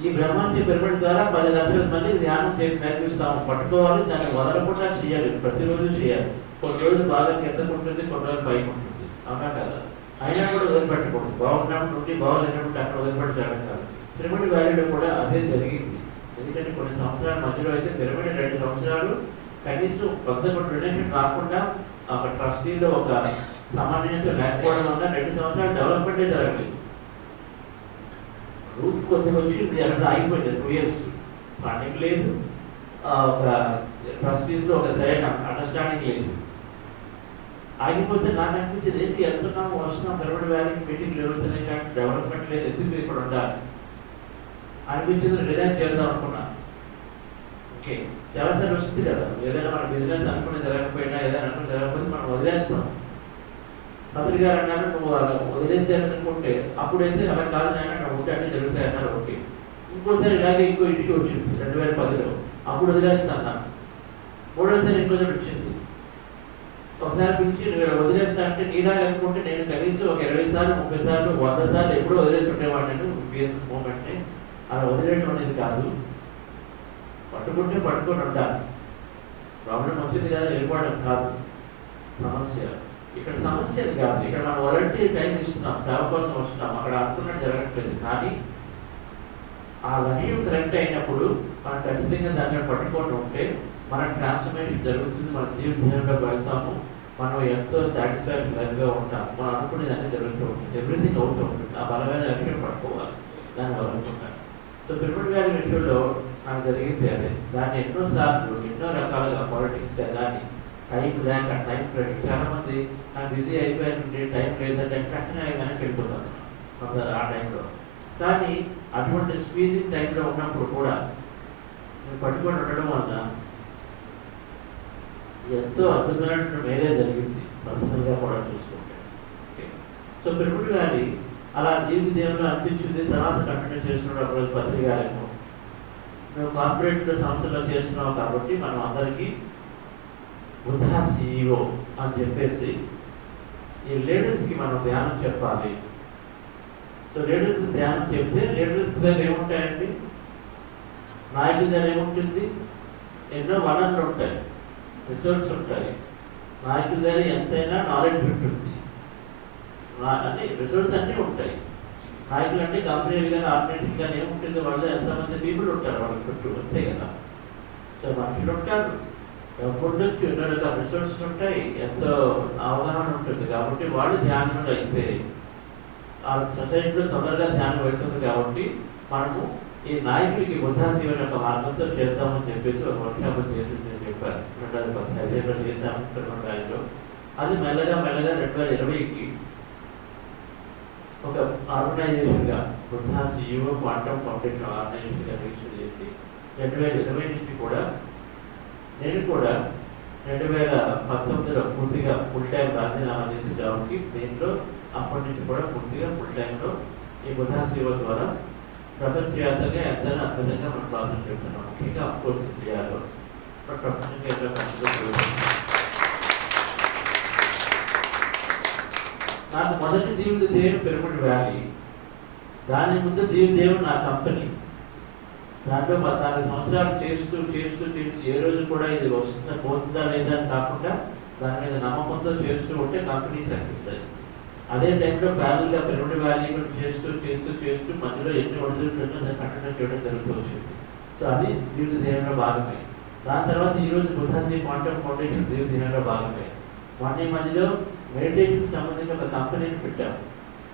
ఈ బ్రహ్మాండ పిరమిడ్ ద్వారా 10 లక్షల మందికి ధ్యానం చేసి నేర్పిస్తాము. పట్టుకోవాలి, దాన్ని వదలకుండా చేయాలి, ప్రతిరోజు చేయాలి. కొన్ని రోజులు బాగా కిందకు ఉంటుంది, కొన్ని రోజులు పైకి ఉంటుంది, అవునా కదా? అయినా కూడా వదిలిపెట్టకూడదు. బాగున్నప్పుడు ఉండి బాగులేనప్పుడు అక్కడ వదిలిపెట్టి చేయడం కాదు. పిరమిడ్ వ్యాలీలో కూడా అదే జరిగింది. ఎందుకంటే కొన్ని సంవత్సరాల మధ్యలో అయితే పిరమిడ్ 2 సంవత్సరాలు కనీసం కొంత డొనేషన్ రాకుండా ఒక ట్రస్టీలో ఒక సమన్వయంతో లేకపోవడం వల్ల 2 సంవత్సరాలు డెవలప్మెంటే జరగలేదు. రూఫ్ కొద్దిగా వచ్చింది, అక్కడ ఆగిపోయింది 2 years. ఫండింగ్ లేదు, ఒక ట్రస్టీస్లో ఒక సరైన అండర్స్టాండింగ్ లేదు. ఆగిపోతే నాకు అనిపించింది, ఏంటి వెళ్తున్నాము వస్తున్నాం పిరమిడ్ వ్యాలీకి మీటింగ్లు జరుగుతున్నాయి కానీ డెవలప్మెంట్ లేదు, ఎందుకు ఇక్కడ ఉండాలి అనిపించింది. రిజైన్ చేద్దాం అనుకున్నా. ఓకే, చాలాసార్లు వస్తుంది కదా, ఏదైనా మన బిజినెస్ అనుకుని జరగకపోయినా ఏదైనా అనుకుని జరగకపోతే మనం వదిలేస్తాం. మంత్రి గారు అన్నారు, నువ్వు వదిలేసారనుకుంటే అప్పుడైతే అలా కాదు నాయన నువ్వు ఉంటే అంటే జరుగుతాయి అన్నారు. ఓకే, ఇంకోసారి ఇలాగే ఇంకో ఇష్యూ వచ్చింది 2010లో, అప్పుడు వదిలేస్తాను. మూడోసారి ఇంకోసారి వచ్చింది. ఒకసారి పిలిచి నువ్వు వదిలేస్తా అంటే నీలాగా అనుకుంటే నేను కనీసం ఒక 20 సార్లు 30 సార్లు 100 సార్లు ఎప్పుడో వదిలేసి ఉండేవాడు. నేను బిఎస్ఎస్ మూమెంట్ని అలా వదిలేయడం అనేది కాదు, పట్టుకుంటే పట్టుకొని ఉండాలి. ప్రాబ్లం వచ్చింది కదా వెళ్ళిపోవడం కాదు సమస్య. ఇక్కడ సమస్యలు కాదు, ఇక్కడ మనం వాలంటీర్ టైం ఇస్తున్నాం, సేవ కోసం వస్తున్నాం, అక్కడ అనుకున్నట్టు జరగట్లేదు. కానీ ఆ లక్ష్యం కరెక్ట్ అయినప్పుడు మనం ఖచ్చితంగా దాన్ని పట్టుకొని ఉంటే మన ట్రాన్స్ఫర్మేషన్ జరుగుతుంది, మన జీవితంలోకి వెళ్తాము, మనం ఎంతో సాటిస్ఫైడ్గా ఉంటాం, మనం అనుకునేదాన్ని జరుగుతూ ఉంటుంది, ఎవ్రీథింగ్ అవుతూ ఉంటుంది. ఆ బలమైన లక్ష్యం పట్టుకోవాలి, దాన్ని వదులుకుంటాను. సో పిరమిడ్ వ్యాలీ విషయంలో నాకు జరిగింది అదే. దాన్ని ఎన్నోసార్లు ఎన్నో రకాలుగా పాలిటిక్స్గా కానీ టైం లేక టైం ప్రెషర్, చాలా మంది నాకు బిజీ అయిపోయింది టైం లేదంటే కఠిన వెనక్కి వెళ్ళిపోతాను ఆ టైంలో. కానీ అటువంటి స్క్వీజింగ్ టైంలో ఉన్నప్పుడు కూడా నేను పట్టుకొని ఉండడం వల్ల ఎంతో అద్భుతమైన మేలే జరిగింది, పర్సనల్గా కూడా చూసుకుంటే. సో పిరమిడ్ వ్యాలీ అలా జీవిత దేవులో అనిపించింది. తర్వాత కంటిన్యూ చేస్తున్నాడు రోజు పత్రికాలను. మేము కార్పొరేట్ సంస్థలో చేస్తున్నాం కాబట్టి మనం అందరికీ వృధా CEO అని చెప్పేసి ఈ లేడీస్కి మనం ధ్యానం చెప్పాలి. సో లేడీస్ ధ్యానం చెప్తే లేడీస్కి దగ్గర ఏముంటాయండి? నాయకుల దగ్గర ఏముంటుంది? ఎన్నో వనరులు ఉంటాయి, రిసోర్స్ ఉంటాయి. నాయకుల దగ్గర ఎంతైనా నాలెడ్జ్ ఉంటుంది, అన్ని రిసోర్స్ అన్నీ ఉంటాయి. నాయకులు అంటే కంపెనీలు కానీ ఆర్గనైజేషన్ కానీ ఏముంటుంది? వాళ్ళు ఎంతమంది పీపుల్ ఉంటారు వాళ్ళ చుట్టూ, అంతే కదా. సో మనుషులు ఉంటారు, ఉండొచ్చు, ఎన్నో రకాల రిసోర్సెస్ ఉంటాయి, ఎంతో అవగాహన ఉంటుంది. కాబట్టి వాళ్ళు ధ్యానంలో అయితే ఆ సొసైటీలో తొందరగా ధ్యానం వెళ్తుంది. కాబట్టి మనము ఈ నాయకుడికి బుద్ధాశివుని యొక్క మార్గంతో చేద్దామని చెప్పేసి ఒక వర్క్షాప్ చేసి చెప్పారు. 2015లో చేశాము తిరుమలలో. అది మెల్లగా 2020కి ఒక ఆర్గనైజేషన్గా బుద్ధా CEO క్వాంటమ్ ఫౌండేషన్ ఆర్గనైజేషన్గా రిజిస్టర్ చేసి 2020 నుంచి కూడా నేను కూడా 2019లో పూర్తిగా ఫుల్ టైం రాజీనామా చేసి జాబ్కి, దీంట్లో అప్పటి నుంచి కూడా పూర్తిగా ఫుల్ టైంలో ఈ బుద్ధా CEO ద్వారా ప్రపంచవ్యాప్తంగా ఎంతైనా అద్భుతంగా మనం ప్రాసెస్ చేస్తున్నాం. ముఖ్యంగా అఫ్కోర్స్ ఇండియాలో ప్రపంచంగా ఎన్నో కంట్రీలో. నాకు మొదటి జీవిత ధ్యేయం పిరమిడ్ వ్యాలీ. దాని ముందు జీవిత ధ్యేయం నా కంపెనీ. దాంట్లో 14 సంవత్సరాలు చేస్తూ ఏ రోజు కూడా ఇది వస్తుందా పోతుందా లేదా అని కాకుండా దాని మీద నమ్మకంతో చేస్తూ ఉంటే కంపెనీ సక్సెస్ అయింది. అదే టైంలో ప్యారల్గా పిరమిడ్ వ్యాలీ కూడా చేస్తూ మధ్యలో ఎన్ని ఒడిదుడుకులున్నా దాన్ని కంటిన్యూ చేయడం జరుగుతూ వచ్చింది. సో అది జీవిత ధ్యేయంలో భాగమే. దాని తర్వాత ఈరోజు బుద్ధాశ్రీ క్వాంటమ్ ఫౌండేషన్ జీవిత ధ్యేయంలో భాగమే. ఈ మధ్యలో మెడిటేషన్కి సంబంధించి ఒక కంపెనీని పెట్టాము.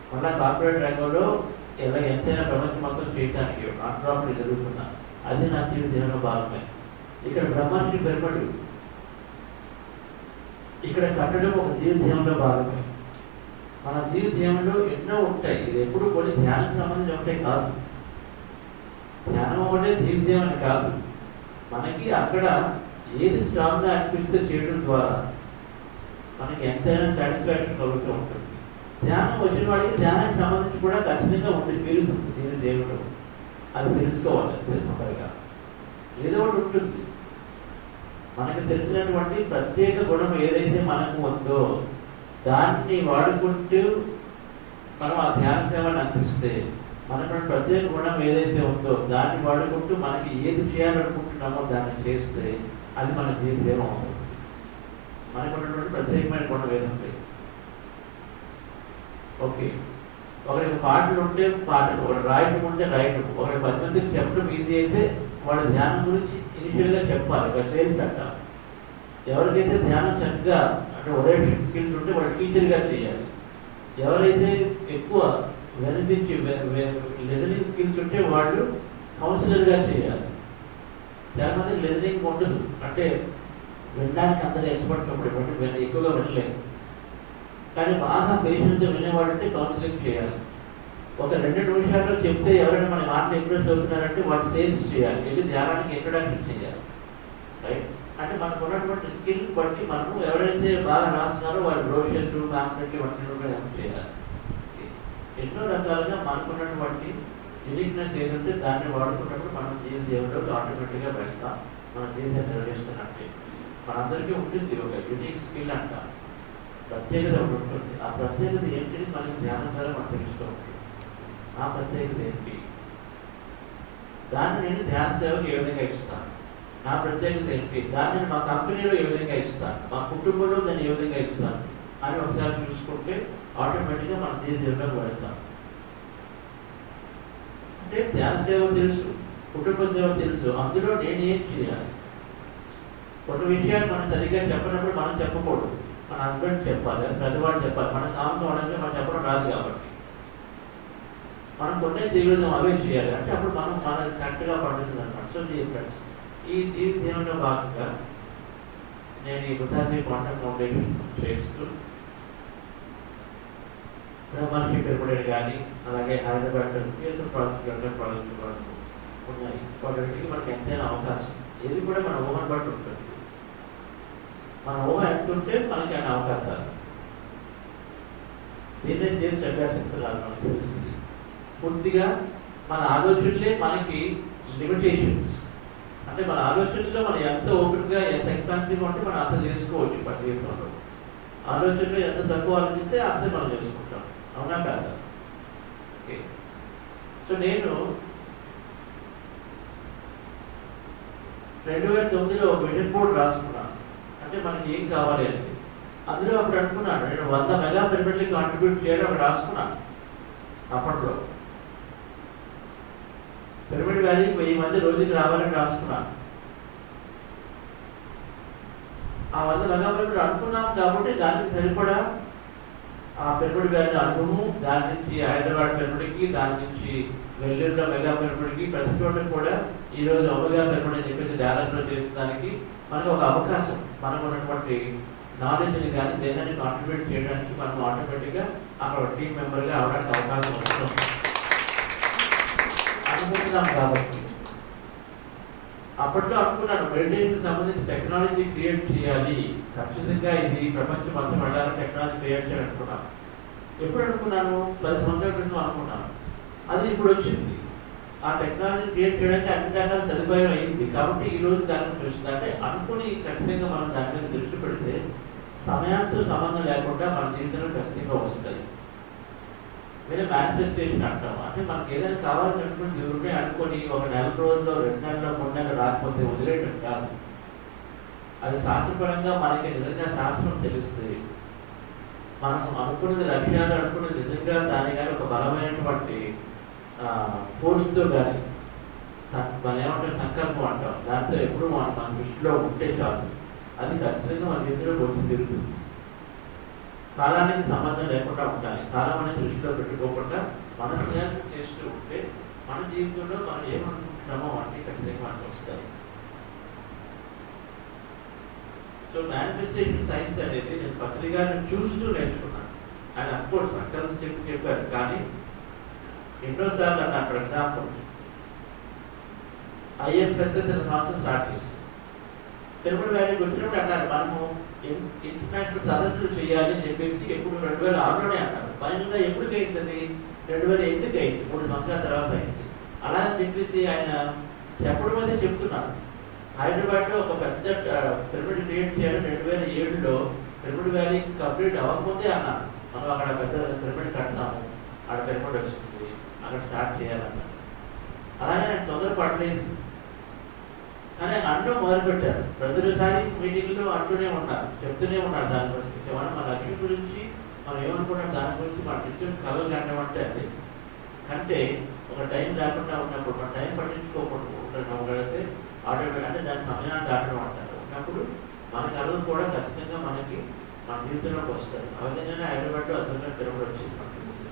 మళ్ళీ కార్పొరేట్ రంగంలో ఎలా ఎంతైనా ప్రపంచం మొత్తం చేయడానికి నాన్ జరుగుతున్నా అది నా జీవిత ధ్యేయంలో భాగమే. ఇక్కడ బ్రహ్మర్షి పిరమిడ్ ఇక్కడ కట్టడం ఒక జీవిత ధ్యేయంలో భాగమే. మన జీవిత ధ్యేయంలో ఎన్నో ఉంటాయి. ఇది ఎప్పుడు కొన్ని ధ్యానానికి సంబంధించి ఉంటాయి కాదు. ధ్యానం ఒకటే జీవిత ధ్యేయం అని కాదు. మనకి అక్కడ ఏది స్ట్రాంగ్గా అనిపిస్తే చేయడం ద్వారా మనకి ఎంతైనా సాటిస్ఫాక్షన్ కలుగుతూ ఉంటుంది. ధ్యానం వచ్చిన వాడికి ధ్యానానికి సంబంధించి కూడా ఖచ్చితంగా ఉంటుంది, పెరుగుతుంది నేను దేవుడు, అది తెలుసుకోవాలి తెలుసుకోగా ఏదో ఒకటి ఉంటుంది. మనకి తెలిసినటువంటి ప్రత్యేక గుణం ఏదైతే మనకు ఉందో దాన్ని వాడుకుంటూ మనం ఆ ధ్యాన సేవను అందిస్తే, మనకు ప్రత్యేక గుణం ఏదైతే ఉందో దాన్ని వాడుకుంటూ మనకి ఏది చేయాలనుకుంటున్నామో దాన్ని చేస్తే అది మన జీవితం అవుతుంది. మనకు ఉన్నటువంటి ప్రత్యేకమైన గుణం ఏదంటే, ఓకే ఒకరికి పాటలు ఉంటే పాటలు, ఒకటి రాయటం ఉంటే రాయటం, ఒకటి 10 మందికి చెప్పడం ఈజీ అయితే వాడు ధ్యానం గురించి ఇనిషియల్గా చెప్పాలి, ఒక సేల్స్ అంటారు. ఎవరికైతే ధ్యానం చక్కగా అంటే ఒరేషన్ స్కిల్స్ ఉంటే వాడు టీచర్గా చేయాలి. ఎవరైతే ఎక్కువ వినిపించి లిజనింగ్ స్కిల్స్ ఉంటే వాళ్ళు కౌన్సిలర్గా చేయాలి. చాలా మందికి లిజనింగ్ ఉండదు, అంటే వినడానికి అంతగా ఇష్టపడినప్పుడు ఎక్కువగా వినలేదు. కానీ బాగా పేషెన్స్ వినేవాడంటే కౌన్సిలింగ్ చేయాలి. ఒక 2 నిమిషాల్లో చెప్తే ఎవరైనా మన మాటలు ఇంప్రెస్ అవుతున్నారంటే వాడు సేల్స్ చేయాలి, వెళ్ళి ధ్యానానికి ఇంట్రడక్షన్ చేయాలి. రైట్, అంటే మనకు ఉన్నటువంటి స్కిల్ బట్టి మనము ఎవరైతే బాగా రాస్తున్నారో వాళ్ళు బ్రోషర్లు మ్యాప్లెట్లు వంటి చేయాలి. ఎన్నో రకాలుగా మనకున్నటువంటి యూనిక్నెస్ ఏదంటే దాన్ని వాడుకున్నప్పుడు మనం జీవిత దేవుడు ఆటోమేటిక్గా వెళ్తాం, మన జీవితాన్ని నిర్వహిస్తున్నట్టే. మనందరికీ ఉంటుంది ఒక యూనిక్ స్కిల్ అంట, ప్రత్యేకత ఒకటి ఉంటుంది. ఆ ప్రత్యేకత ఏంటిది మనకి ధ్యానం ద్వారా మనం తెలుస్తూ ఉంటుంది. ఆ ప్రత్యేకత ఏంటి, దాన్ని నేను ధ్యాన సేవకు ఏ విధంగా ఇస్తాను, నా ప్రత్యేకత ఏంటి, దాన్ని నేను మా కంపెనీలో ఏ విధంగా ఇస్తాను, మా కుటుంబంలో దాన్ని ఏ విధంగా ఇస్తాను అని ఒకసారి చూసుకుంటే ఆటోమేటిక్గా మన జీవితంలోకి వెళ్తాం. అంటే ధ్యాన సేవ తెలుసు, కుటుంబ సేవ తెలుసు, అందులో నేను ఏం చేయాలి. కొన్ని విషయాలు మనం సరిగ్గా చెప్పినప్పుడు మనం చెప్పకూడదు, మన హస్బెండ్ చెప్పాలి, పెద్దవాళ్ళు చెప్పాలి. మనం కామంగా ఉండడానికి మనం చెప్పడం రాదు కాబట్టి మనం కొన్ని జీవితం అవే చేయాలి. అంటే అప్పుడు మనం మన కరెక్ట్గా పండుతుంది అనమాట. సో ఫ్రెండ్స్, ఈ జీవితంలో భాగంగా నేను ఈ బుద్ధాశ్రీ క్వాంటమ్ ఫౌండేషన్ చేస్తూ బ్రహ్మర్షి పెరుగుబడి కానీ అలాగే హైదరాబాద్ కేసు ప్రాజెక్టులు ఉన్నాయి. వాటికి మనకి ఎంతైనా అవకాశం, ఇది కూడా మన ఊహను బట్టి ఉంటుంది. మన ఊహ ఎంత ఉంటే మనకి అన్ని అవకాశాలు. దీన్నే చేసి చెప్తున్నారు మనకు తెలిసింది. పూర్తిగా మన ఆలోచనలే మనకి లిమిటేషన్స్. అంటే మన ఆలోచనలో మనం ఎంత ఓపెన్గా ఎంత ఎక్స్పాన్సివ్గా ఉంటే మనం అంత చేసుకోవచ్చు. మన జీవితంలో ఆలోచనలో ఎంత తక్కువ ఆలోచిస్తే అంతే మనం చేసుకుంటాం, అవునా కాదా? ఓకే, సో నేను 2009లో ఒక విజన్ బోర్డ్ రాసుకున్నాను. అంటే మనకి ఏం కావాలి అని. అందులో అప్పుడు అనుకున్నాను నేను 100 మెగా పిరమిడ్లకి కాంట్రిబ్యూట్ చేయాలని అక్కడ రాసుకున్నాను. అప్పట్లో పిరమిడ్ వ్యాలీకి 1000 మంది రోజుకి రావాలని రాసుకున్నాను. ఆ 100 మెగా పిరమిడ్ అనుకున్నాం కాబట్టి దానికి సరిపడా ఆ పిరమిడ్ వ్యాలీ అనుభవం, దాని నుంచి హైదరాబాద్ పిరమిడ్కి, దాని నుంచి వెల్లూరులో మెగా పిరమిడ్కి, ప్రతి చోట కూడా ఈరోజు ఒమేగా పిరమిడ్ అని చెప్పేసి డాలస్లో చేసేదానికి మనకు ఒక అవకాశం. మనకు ఉన్నటువంటి నాలెడ్జ్ని కానీ దేనిని కాంట్రిబ్యూట్ చేయడానికి మనం ఆటోమేటిక్గా అక్కడ టీమ్ మెంబర్గా అవడానికి అవకాశం వస్తుంది అనుకుంటున్నాం. కాబట్టి అప్పట్లో అనుకున్నాను మెడిటేషన్కి సంబంధించి టెక్నాలజీ క్రియేట్ చేయాలి, ఖచ్చితంగా ఇది ప్రపంచం అంతా వెళ్ళాలని టెక్నాలజీ క్రియేట్ చేయాలి అనుకున్నాను. ఎప్పుడు అనుకున్నాను? 10 సంవత్సరాల క్రితం అనుకున్నాను. అది ఇప్పుడు వచ్చింది. ఆ టెక్నాలజీ క్రియేట్ చేయడానికి అన్ని రకాల సదుపాయం అయింది. కాబట్టి ఈ రోజు దాని దృష్టి అంటే అనుకుని ఖచ్చితంగా మనం దాని మీద దృష్టి పెడితే సమయంతో సంబంధం లేకుండా మన జీవితంలో ఖచ్చితంగా వస్తాయి. వేరే మేనిఫెస్టేషన్ అంటాం. అంటే మనకి ఏదైనా కావాల్సి అనుకుని దేవుడిని అనుకొని ఒక 4 రోజుల్లో 2 నెలల్లో 3 నెలలు రాకపోతే వదిలేయడం కాదు. అది శాస్త్రపరంగా మనకి నిజంగా శాస్త్రం తెలిస్తే మనం అనుకున్నది లక్ష్యాలు అనుకున్నది నిజంగా దాని కానీ ఒక బలమైనటువంటి ఫోర్స్తో కానీ మనం ఏమంటారు సంకల్పం అంటాం, దాంతో ఎప్పుడు మన దృష్టిలో ఉంటే చాలు, అది ఖచ్చితంగా మన జీవితంలోకి వచ్చి తిరుగుతుంది. కాలానికి సంబంధం లేకుండా ఉండాలి, కాలం అనేది దృష్టిలో పెట్టుకోకుండా మనం చేయాల్సి చేస్తూ ఉంటే మన జీవితంలో మనం ఏమనుకుంటున్నామో అన్నీ ఖచ్చితంగా మనకు వస్తాయి. సో మేనిఫెస్టేషన్ సైన్స్ అనేది నేను పత్రికలను చూస్తూ నేర్చుకున్నాను. అండ్ అఫ్కోర్స్ అక్కడికి శక్తి చెప్పారు, కానీ ఎన్నోసార్లు అన్నాను. ఫర్ ఎగ్జాంపుల్ IFSS అనే సంస్థ స్టార్ట్ చేసింది. తిరుమల వ్యాలీకి వచ్చినప్పుడు అన్నారు మనము ఇంటర్నేషనల్ సదస్సులు చేయాలి అని చెప్పేసి ఎప్పుడు 2006లోనే అన్నారు. ఫైనల్గా ఎప్పుడు అయింది? 2008కి అయింది, 3 సంవత్సరాల తర్వాత అయింది. అలా అని చెప్పేసి ఆయన చెప్పడం అయితే చెప్తున్నారు. హైదరాబాద్లో ఒక పెద్ద పిరమిడ్ క్రియేట్ చేయాలని 2007లో పిరమిడ్ వ్యాలీ కంప్లీట్ అవ్వకపోతే అన్నారు మనం అక్కడ పెద్ద పిరమిడ్ కడతాము, అక్కడ పిరమిడ్ వస్తుంది, అక్కడ స్టార్ట్ చేయాలన్నారు. అలాగే ఆయన తొందరపడలేదు, కానీ అనడం మొదలుపెట్టారు. ప్రతిసారి మీటింగ్లో అంటూనే ఉన్నారు, చెప్తూనే ఉన్నారు దాని గురించి. మనం మన లక్ష్యం గురించి మనం ఏమనుకున్నాం దాని గురించి మన డిసిషన్ కలలు కంటామంటే అది అంటే ఒక టైం లేకుండా ఉన్నప్పుడు మన టైం పట్టించుకోకుండా ఉండగలిగితే ఆటోమేటిక్ అంటే దాని సమయాన్ని దాటడం అంటారు. ఉన్నప్పుడు మన కళలు కూడా ఖచ్చితంగా మనకి మన జీవితంలోకి వస్తాయి. ఆ విధంగానే హైదరాబాద్లో అద్భుతమైన పిరమిడ్ వచ్చింది మనకు తెలిసి.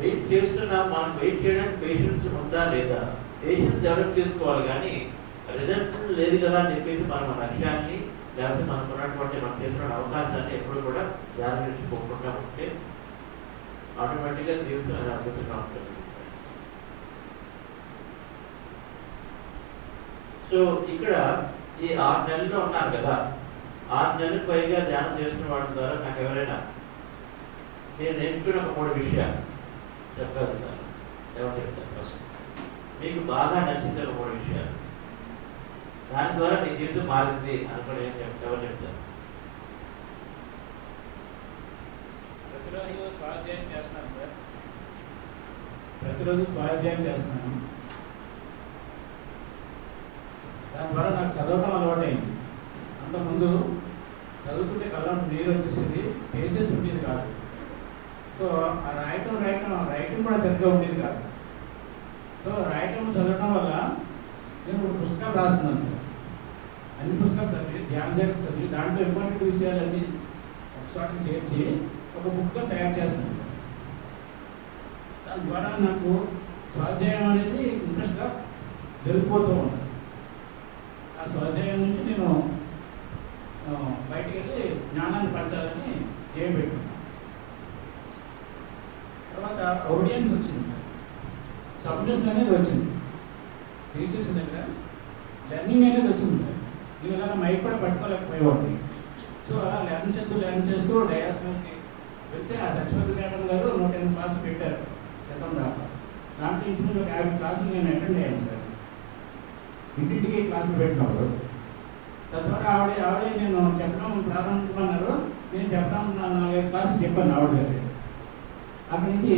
వెయిట్ చేస్తున్నాం, మనం వెయిట్ చేయడానికి పేషెన్స్ ఉందా లేదా? పేషెన్స్ డెవలప్ చేసుకోవాలి, కానీ రిజల్ట్ లేదు కదా అని చెప్పేసి మనం లక్ష్యాన్ని లేకపోతే మనకు ఉన్నటువంటి మన చేతిలో అవకాశాన్ని ఎప్పుడు కూడా జాగ్రత్తగా ఉంటే ఆటోమేటిక్గా జీవితం అద్భుతంగా ఉంటుంది. సో ఇక్కడ ఈ 6 నెలల్లో ఉన్నారు కదా, 6 నెలలకు పైగా ధ్యానం చేస్తున్న వాళ్ళ ద్వారా నాకు ఎవరైనా నేను నేర్చుకున్న ఒక 3 విషయాలు చెప్పగలుగుతాను. ఎవరు చెప్తారు? ఫస్ట్ మీకు బాగా నచ్చింది ఒక 3 విషయాలు, దాని ద్వారా మీ జీవితం మారింది అనుకుని ఎవరు చెప్తారు? ప్రతిరోజు స్వాధ్యాయం చేస్తున్నాను సార్. ప్రతిరోజు స్వాధ్యాయం చేస్తున్నాను. దాని ద్వారా నాకు చదవటం అలవాటైంది. అంతకుముందు చదువుతుంటే కళ్ళం నీరు వచ్చేసేది, పేషెన్స్ ఉండేది కాదు. సో ఆ రాయటం కూడా సరిగ్గా ఉండేది కాదు. సో రాయటం చదవటం వల్ల నేను ఒక పుస్తకాలు రాస్తున్నాను సార్. అన్ని పుస్తకాలు చదివి, ధ్యాన జగత్ చదివి, దాంట్లో ఇంపార్టెంట్ విషయాలన్నీ ఒకసారి చేర్చి ఒక బుక్గా తయారు చేస్తున్నాను సార్. దాని ద్వారా నాకు స్వాధ్యాయం అనేది ఇంట్రెస్ట్గా జరిగిపోతూ ఉంటుంది. ఆ స్వాధ్యాయం నుంచి నేను బయటికి వెళ్ళి జ్ఞానాన్ని పంచాలని ఏం పెట్టుకున్నాను. తర్వాత ఆడియన్స్ వచ్చింది సార్, సబ్మిషన్ అనేది వచ్చింది, టీచర్స్ దగ్గర లెర్నింగ్ అనేది వచ్చింది సార్. నేను ఇలాగ మైక్ కూడా పట్టుకోలేకపోయేవాడిని. సో అలా లెర్న్ చేస్తూ డయాస్కి వెళ్తే ఆ సత్యవతి మేడం గారు 108 క్లాసులు పెట్టారు గతం దాకా. దాంట్లో ఇంచుమించు ఒక 50 క్లాసులు నేను అటెండ్ అయ్యాను సార్. ఇంటింటికి క్లాసులు పెట్టినప్పుడు తద్వారా ఆవిడే నేను చెప్పడం ప్రారంభించమన్నారు. నేను చెప్పడం 4-5 క్లాసులు చెప్పాను ఆవిడ గారు. అక్కడి నుంచి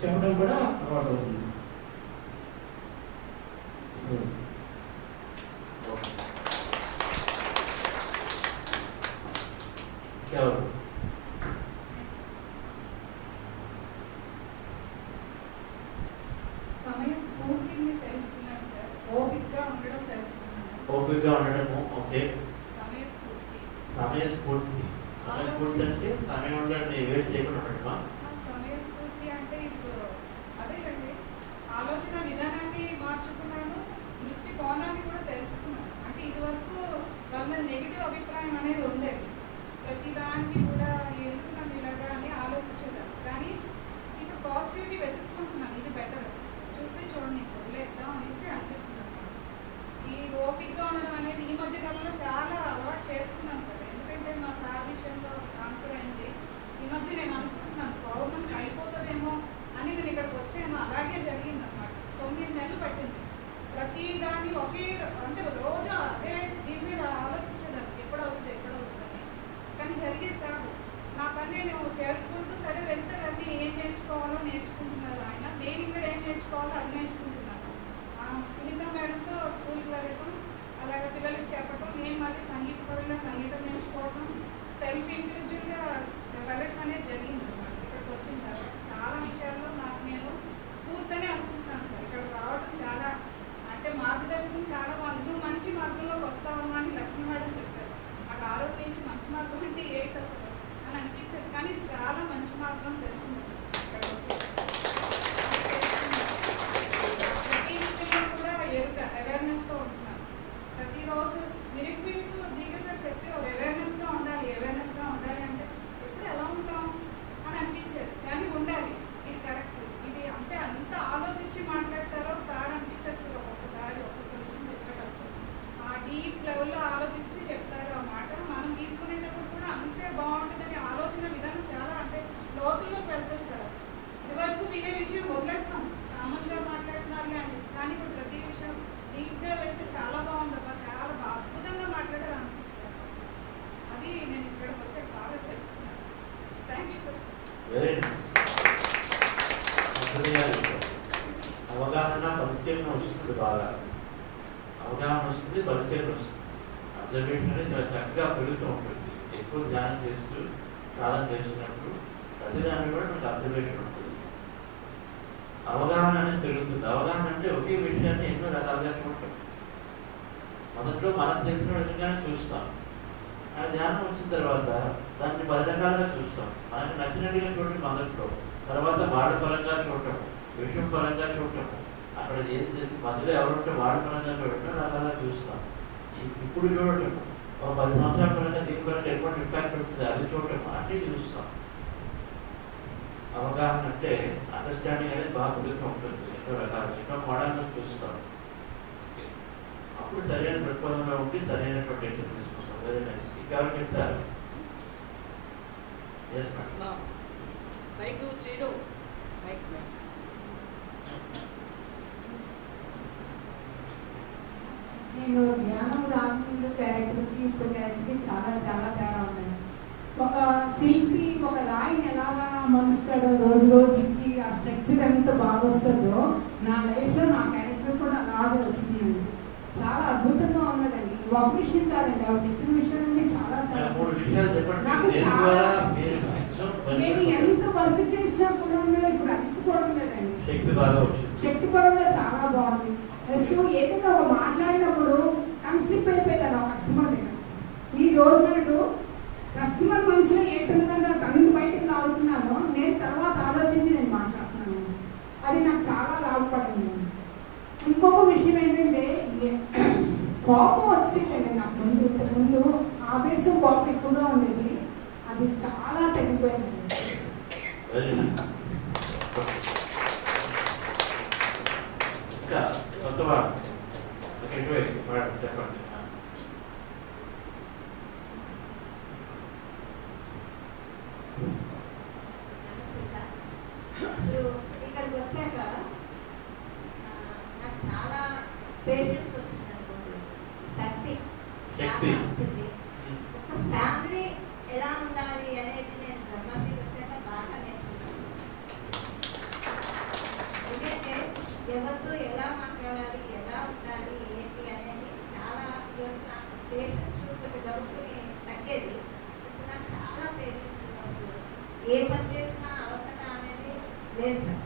చెప్పడం కూడా అలవాటు అవుతుంది. సమయస్ఫూర్తిని తెలుసుకున్నాను సార్. ఓపికగా ఉండడం తెలుసుకున్నాను. ఓపికగా ఉండడము. ఓకే. సమయస్ఫూర్తి అంటే సమయంలో వేస్ట్ చేయకుండా ఉండటమా? సమయస్ఫూర్తి అంటే ఇప్పుడు అదేనండి, ఆలోచన విధానాన్ని మార్చుకున్నాను, దృష్టి కోణాన్ని కూడా తెలుసుకున్నాను. అంటే ఇదివరకు వాళ్ళ మీద నెగిటివ్ అభిప్రాయం అనేది ఉండేది, ప్రతిదానికి కూడా ఎందుకు నన్ను ఇలాగా అని ఆలోచించేదాన్ని. కానీ ఇప్పుడు పాజిటివిటీ వెతుక్కుంటున్నాను, ఇది బెటర్, చూస్తే చూడండి వదిలేద్దాం అనేసి అనిపిస్తుంది అన్నమాట. ఈ ఓపికగా ఉండడం అనేది ఈ మధ్య కాలంలో చాలా అలవాటు చేసుకున్నాను సార్. ఎందుకంటే మా సార్ విషయంలో ట్రాన్స్ఫర్ అయింది. ఈ మధ్య నేను అనుకుంటున్నాను పౌర్ణమికి అయిపోతుందేమో అని నేను ఇక్కడికి వచ్చాను. అలాగే జరిగింది అన్నమాట. 9 నెలలు పట్టింది. ప్రతి దాన్ని ఒకే అంటే రోజు అదే దీని మీద ఆలోచించేదాన్ని, ఎప్పుడవుతుందని. కానీ జరిగేది కాదు. నా పని నేను చేసుకుంటూ సరే వెళ్తారని ఏం నేర్చుకోవాలో నేర్చుకుంటున్నారు ఆయన, నేను ఇక్కడ ఏం నేర్చుకోవాలో అది నేర్చుకుంటున్నాను. సునీత మేడంతో స్కూల్కి వెళ్ళటం, అలాగే పిల్లలకి చెప్పటం, నేను మళ్ళీ సంగీతపరంగా సంగీతం నేర్చుకోవడం, సెల్ఫ్ ఇండివిజువల్గా వెళ్ళటం అనేది జరిగింది అన్నమాట. ఇక్కడికి వచ్చిన తర్వాత చాలా విషయాల్లో నాకు నేను స్ఫూర్తినే అనుకుంటున్నాను సార్. ఇక్కడ రావడం చాలా అంటే మార్గదర్శనం చాలా బాగుంది. నువ్వు మంచి మార్గంలోకి వస్తావమ్మా అని లక్ష్మీ మేడం చెప్పారు. నాకు ఆ రోజు నుంచి మంచి మార్గం అంటే ఏంటి అసలు అని అనిపించేది, కానీ ఇది చాలా మంచి మార్గం తెలిసింది ఇక్కడికి వచ్చి. ప్రతి విషయంలో కూడా ఎరుక బాగా అవగాహన వస్తుంది, బలిసేపు వస్తుంది. అబ్జర్వేషన్ అనేది చాలా చక్కగా పెరుగుతూ ఉంటుంది. ఎక్కువ ధ్యానం చేస్తూ సాధన చేస్తున్నప్పుడు ప్రతిదాన్ని కూడా మనకు అబ్జర్వేషన్ ఉంటుంది, అవగాహన అనేది పెరుగుతుంది. అవగాహన అంటే ఒకే విషయాన్ని ఎన్నో రకాలుగా చూడటం. మొదట్లో మనకు తెలిసిన విధంగానే చూస్తాం, ఆ ధ్యానం వచ్చిన తర్వాత దాన్ని 10 రకాలుగా చూస్తాం. మనకు నచ్చినట్టుగా చూడటం మొదట్లో, తర్వాత వాళ్ళ పరంగా చూడటం, విషయం పరంగా చూడటం, అక్కడ ఏం మధ్యలో ఎవరుంటే వాళ్ళ పరంగా చూడటం, రకాలుగా చూస్తాం. ఇప్పుడు చూడటం ఒక 10 సంవత్సరాల పరంగా దీని పరంగా ఎటువంటి ఇంపాక్ట్ వస్తుంది అది చూడటం అన్నీ చూస్తాం. అవగాహన అంటే అండర్స్టాండింగ్ అనేది బాగా పెరుగుతూ ఉంటుంది. ఎన్నో రకాలుగా ఎన్నో మోడల్గా చూస్తాం. అప్పుడు సరైన దృక్పథంలో ఉండి సరైనటువంటి ఎంట్రీ తీసుకుంటాం. Very nice. ఇంకెవరు చెప్తారు? నేను ధ్యానం రాముడు క్యారెక్టర్కి ఇప్పుడు క్యారెక్టర్కి చాలా చాలా తేడా ఉన్నాయి. ఒక శిల్పి ఒక రాయిని ఎలాగా మలుస్తాడో రోజు రోజుకి ఆ స్ట్రక్చర్ ఎంత బాగా వస్తుందో నా లైఫ్లో నా క్యారెక్టర్ కూడా అలాగే వచ్చిందండి. చాలా అద్భుతంగా ఉన్నదండి. ఒక విషయం కాదండి, ఆవిడ చెప్పిన విషయాలన్నీ చాలా చాలా నాకు చాలా నేను ఎంత వర్క్ చేసినా కూడా ఇప్పుడు అలసిపోవడం లేదండి. శక్తి పరంగా చాలా బాగుంది. నెక్స్ట్ ఏదైనా ఒక మాట్లాడినప్పుడు కన్స్లిప్ అయిపోయేదాన్ని ఒక కస్టమర్ దగ్గర. ఈ రోజు నాడు కస్టమర్ మనసులో ఏంటుందో తను బయటకు లాగుతున్నాను, నేను తర్వాత ఆలోచించి నేను మాట్లాడుతున్నాను. అది నాకు చాలా లాభపడింది. ఇంకొక విషయం ఏంటంటే కోపం వచ్చేదండి నాకు ముందు. ఇంతకుముందు ఆవేశం కోపం ఎక్కువగా ఉండేది, అది చాలా తగ్గిపోయిందండి. చెప్పండి. నమస్తే సార్. అసలు ఇక్కడికి వచ్చాక నాకు చాలా పేషెన్స్ వచ్చింది అనుకోండి, శక్తి వచ్చింది. ఒక ఫ్యామిలీ ఎలా ఉండాలి అనేది నేను బ్రహ్మశ్రీ వచ్చాక బాగా నేర్చుకున్నాను. ఎందుకంటే ఎవరితో ఎలా మాట్లాడాలి, ఎలా ఉండాలి, ఏంటి అనేది చాలా ఇవన్నీ నాకు పేషెన్స్ ఒకటి డౌట్ని తగ్గేది. ఇప్పుడు నాకు చాలా పేషెన్స్ వస్తుంది. ఏ పని చేసినా అలసట అనేది లేదు సార్.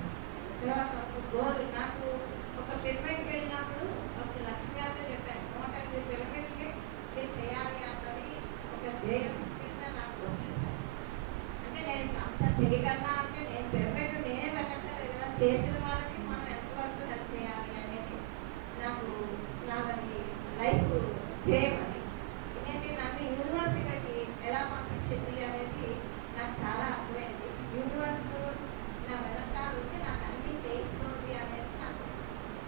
తర్వాత ఒక గోల్ నాకు ఒక పిరమిడ్కి వెళ్ళినప్పుడు ఒక లక్ష్మి గారితో చెప్పాను, 108 పిరమిడ్కి మీరు చేయాలి అన్నది ఒక ధ్యేయం నాకు వచ్చింది సార్. అంటే నేను అంత చేయగలనా అంటే నేను పిరమిడ్ నేనే పెట్టక్కర్లేదు కదా, చేసిన వాళ్ళకి మనం ఎంతవరకు హెల్ప్ చేయాలి అనేది నాకు నాది లైఫ్ ధ్యేయం. అది ఎందుకంటే నన్ను యూనివర్స్ ఇక్కడికి ఎలా పంపించింది అనేది నాకు చాలా అర్థమైంది. యూనివర్స్ నా వెనకాల ఉంటే నాకు అన్నీ చేయిస్తుంది అనేది నాకు,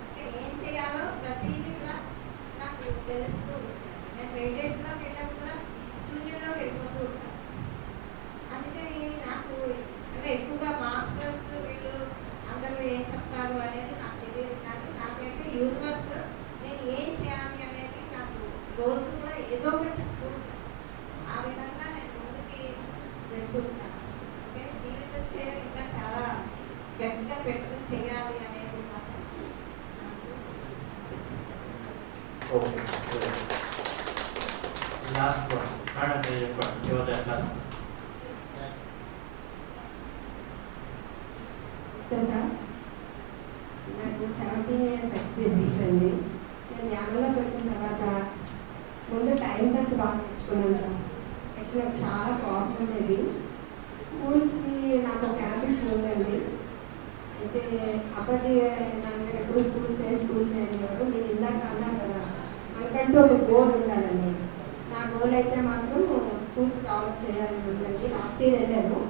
అంటే ఏం చేయాలో ప్రతిదీ కూడా నాకు తెలుస్తూ ఉంటుంది. నేను మెడిటేషన్లోకి వెళ్ళినప్పుడు కూడా శూన్యంలోకి వెళ్ళిపోతూ ఉంటాను. అందుకని నాకు అంటే ఎక్కువగా మాస్టర్స్ వీళ్ళు అందరూ ఏం చెప్తారు అనేది నాకు తెలియదు. కానీ నాకైతే యూనివర్స్ నేను ఏం చేయాలి అనేది నాకు రోజు కూడా ఏదో ఒకటి చెప్తూ ఉంటాను. ఆ విధంగా నేను ముందుకి వెళ్తూ ఉంటాను. అంటే జీవితం చేయడం ఇంకా చాలా గట్టిగా పెట్టుకుని చేయాలి అనేది మాత్రం లాస్ట్ వన్ మేడం మీరు చెప్పండి. చివరి సార్, నాకు 17 years ఎక్స్పీరియన్స్ అండి. నేను ధ్యానంలోకి వచ్చిన తర్వాత ముందు టైం సెన్స్ బాగా నేర్చుకున్నాను సార్. నెక్స్ట్ నాకు చాలా కోపం ఉండేది. స్కూల్స్కి నాకు ఒక అంబిషన్ ఉందండి. అయితే అప్పాజీ నాన్నగారు ఎప్పుడు స్కూల్ చేయనివారు. నేను ఇందాక అన్నాను కదా, మనకంటూ ఒక గోల్ ఉండాలని. నా గోల్ అయితే మాత్రం స్కూల్స్ డెవలప్ చేయాలని ఉందండి. లాస్ట్ ఇయర్ వెళ్ళాను.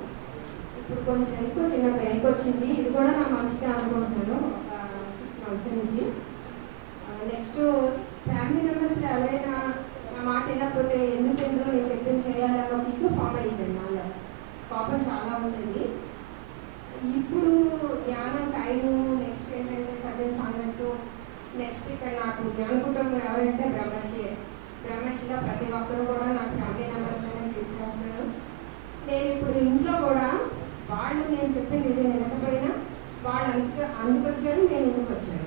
ఇప్పుడు కొంచెం ఎక్కువ చిన్న బ్రేక్ వచ్చింది. ఇది కూడా నా మంచిగా అనుకుంటున్నాను ఒక 6 months నుంచి. నెక్స్ట్ ఫ్యామిలీ మెంబర్స్లో ఎవరైనా నా మాట వినకపోతే ఎందుకు వినరు, నేను చెప్పింది చేయాలని ఒక ఈగో ఫామ్ అయ్యిందండి నాలో. కోపం చాలా ఉండేది. ఇప్పుడు ధ్యానం టైము, నెక్స్ట్ ఏంటంటే సజ్జన సాంగత్యం, నెక్స్ట్ ఇక్కడ నాకు ధ్యాన కుటుంబం ఎవరంటే బ్రహ్మశ్రీలో ప్రతి ఒక్కరు కూడా నాకు ఫ్యామిలీ మెంబర్స్గానే ట్రీట్ చేస్తున్నారు. నేను ఇప్పుడు ఇంట్లో కూడా వాళ్ళు నేను చెప్పింది ఇది వినకపోయినా వాళ్ళు అందుకొచ్చారు, నేను ఇందుకు వచ్చాను.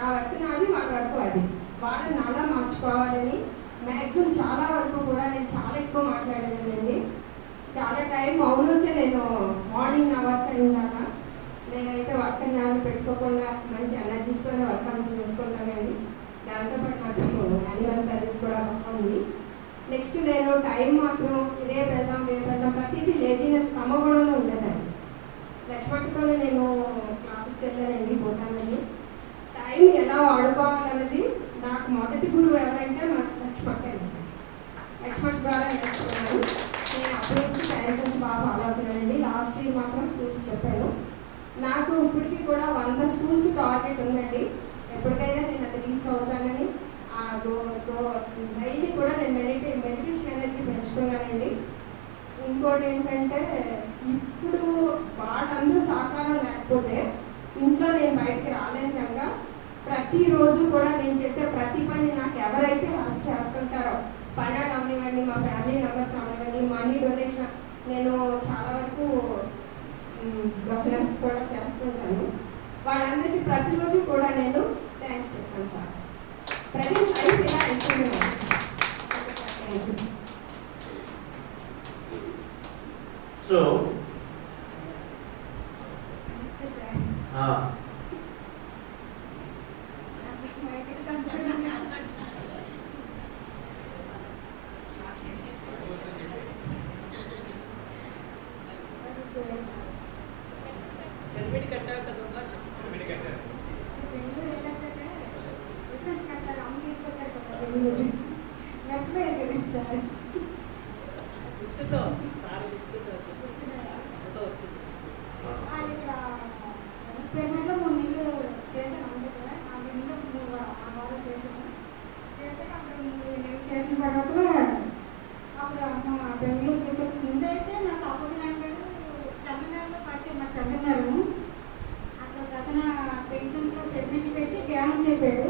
నా వర్క్ నాది, వాళ్ళ వర్క్ అది. వాళ్ళని నాలా మార్చుకోవాలని మ్యాక్సిమం చాలా వరకు కూడా నేను చాలా ఎక్కువ మాట్లాడేదానండి. చాలా టైం మౌనంకే నేను మార్నింగ్ నా వర్క్ అయిందాక నేనైతే వర్క్ జ్ఞానం పెట్టుకోకుండా మంచి ఎనర్జీస్తోనే వర్క్ అంతా చేసుకుంటానండి. దాంతోపాటు నాకు యానిమల్ సర్వీస్ కూడా ఉంది. నెక్స్ట్ నేను టైం మాత్రం రేపు వెళ్దాం ప్రతిదీ లేజినెస్ తమగుణంలో ఉండేదాన్ని. లక్ష్మణ్తోనే నేను క్లాసెస్కి వెళ్ళానండి భూటాన్ని. టైం ఎలా వాడుకోవాలన్నది నాకు మొదటి గురువు ఎవరంటే నాకు లక్ష్మణ్ అనమాట. లక్ష్మణ్ ద్వారా నేర్చుకున్నాను. నేను అప్పటి నుంచి టైం సెన్స్ బాగా ఫాలో అవుతున్నానండి. లాస్ట్ ఇయర్ మాత్రం స్కూల్స్ చెప్పాను. నాకు ఇప్పటికీ కూడా 100 స్కూల్స్ టార్గెట్ ఉందండి. ఎప్పటికైనా నేను అది రీచ్ అవుతానని. సో డైలీ కూడా నేను మెడిటేషన్ ఎనర్జీ పెంచుకున్నానండి. ఇంకోటి ఏంటంటే ఇప్పుడు వాళ్ళందరూ సహకారం లేకపోతే ఇంట్లో నేను బయటికి రాలేను కనుక ప్రతిరోజు కూడా నేను చేసే ప్రతి పని నాకు ఎవరైతే హెల్ప్ చేస్తుంటారో, పండగ అవనివ్వండి, మా ఫ్యామిలీ మెంబర్స్ అవనివ్వండి, మనీ డొనేషన్ నేను చాలా వరకు డొనేట్స్ కూడా చేస్తుంటాను. వాళ్ళందరికీ ప్రతిరోజు కూడా నేను థ్యాంక్స్ చెప్తాను సార్. ప్రజెంట్ లైఫ్ ఇలా అయిపోయింది. సో ఎక్స్పెరిమెంట్లో 3 నెలలు చేశాను అంతే కదా. అంత ముందు 6 చేశాను. చేశాక అప్పుడు 3 నెలలు చేసిన తర్వాత అప్పుడు అమ్మ బెంగళూరు తీసుకొచ్చిన ముందైతే నాకు అపోజిట్ గారు చందనారులో పరిచయం. మా చందనారు అక్కడ గగన పెయింటింగ్లో ప్రెగ్నెంట్ పెట్టి జ్ఞానం చెప్పారు.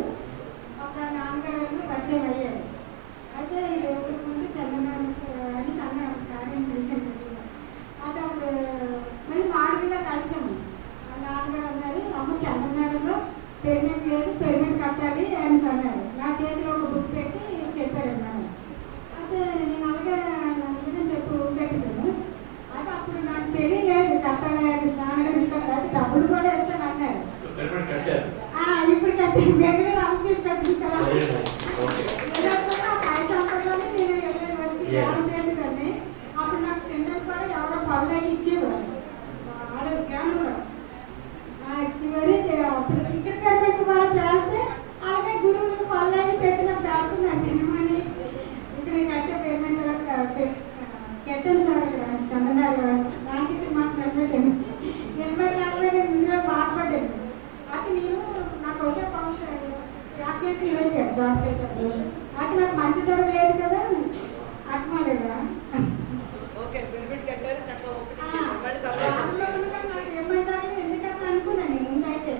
అప్పుడు ఆ నాన్నగారు పరిచయం అయ్యారు. అయితే ఇది ఎవరుకుంటే చందనారు అని అన్నాడు. చాలా తెలిసింది. అయితే అప్పుడు మళ్ళీ మాడిలో కలిసాము. నాన్నగారు అన్నారు, అమ్మ చందనారులో పెరిమెంట్ లేదు, పెరిమెంట్ కట్టాలి అని అన్నారు. నా చేతిలో ఒక బుక్ పెట్టి చెప్పారన్నమాట. అయితే నేను అలాగే చెప్పి పెట్టేశాను. అయితే అప్పుడు నాకు తెలియలేదు కట్టాలి అని. స్నానం ఉంటాను అయితే డబ్బులు కూడా ఇస్తాను అన్నారు. ఇప్పుడు కట్టాను. బెంగళూరు అమ్మ తీసుకొచ్చిన కదా 5 సంవత్సరాల్లోనే నేను 20 వచ్చి జ్ఞానం చేసేదాన్ని. అప్పుడు నాకు తినడానికి కూడా ఎవరో పనులు ఇచ్చేవారు. వాళ్ళ జ్ఞానంలో చివరి అప్పుడు ఇక్కడ పెరమెంట్ కూడా చేస్తే అలాగే గురువులకు పనులన్నీ తెచ్చిన పెడుతున్నాను తినమని. ఇక్కడ కట్టే పేమెంట్ కెట్టాను సార్. ఇక్కడ చందనారు నాకు ఇచ్చిన మాట నిలబెట్టాను. నిలబెట్టలేకపోతే ముందుగా బాధపడ్డాను. అయితే నేను నాకు ఒకే పవన్ సార్ యాక్సిడెంట్ ఇదైపోయాను జాబ్ పెట్టేటప్పుడు. అయితే నాకు మంచి జరగలేదు కదా అర్థమలేదా. నాకు ఏమని జరగలేదు ఎందుకంటే అనుకున్నాను నేను ముందైతే.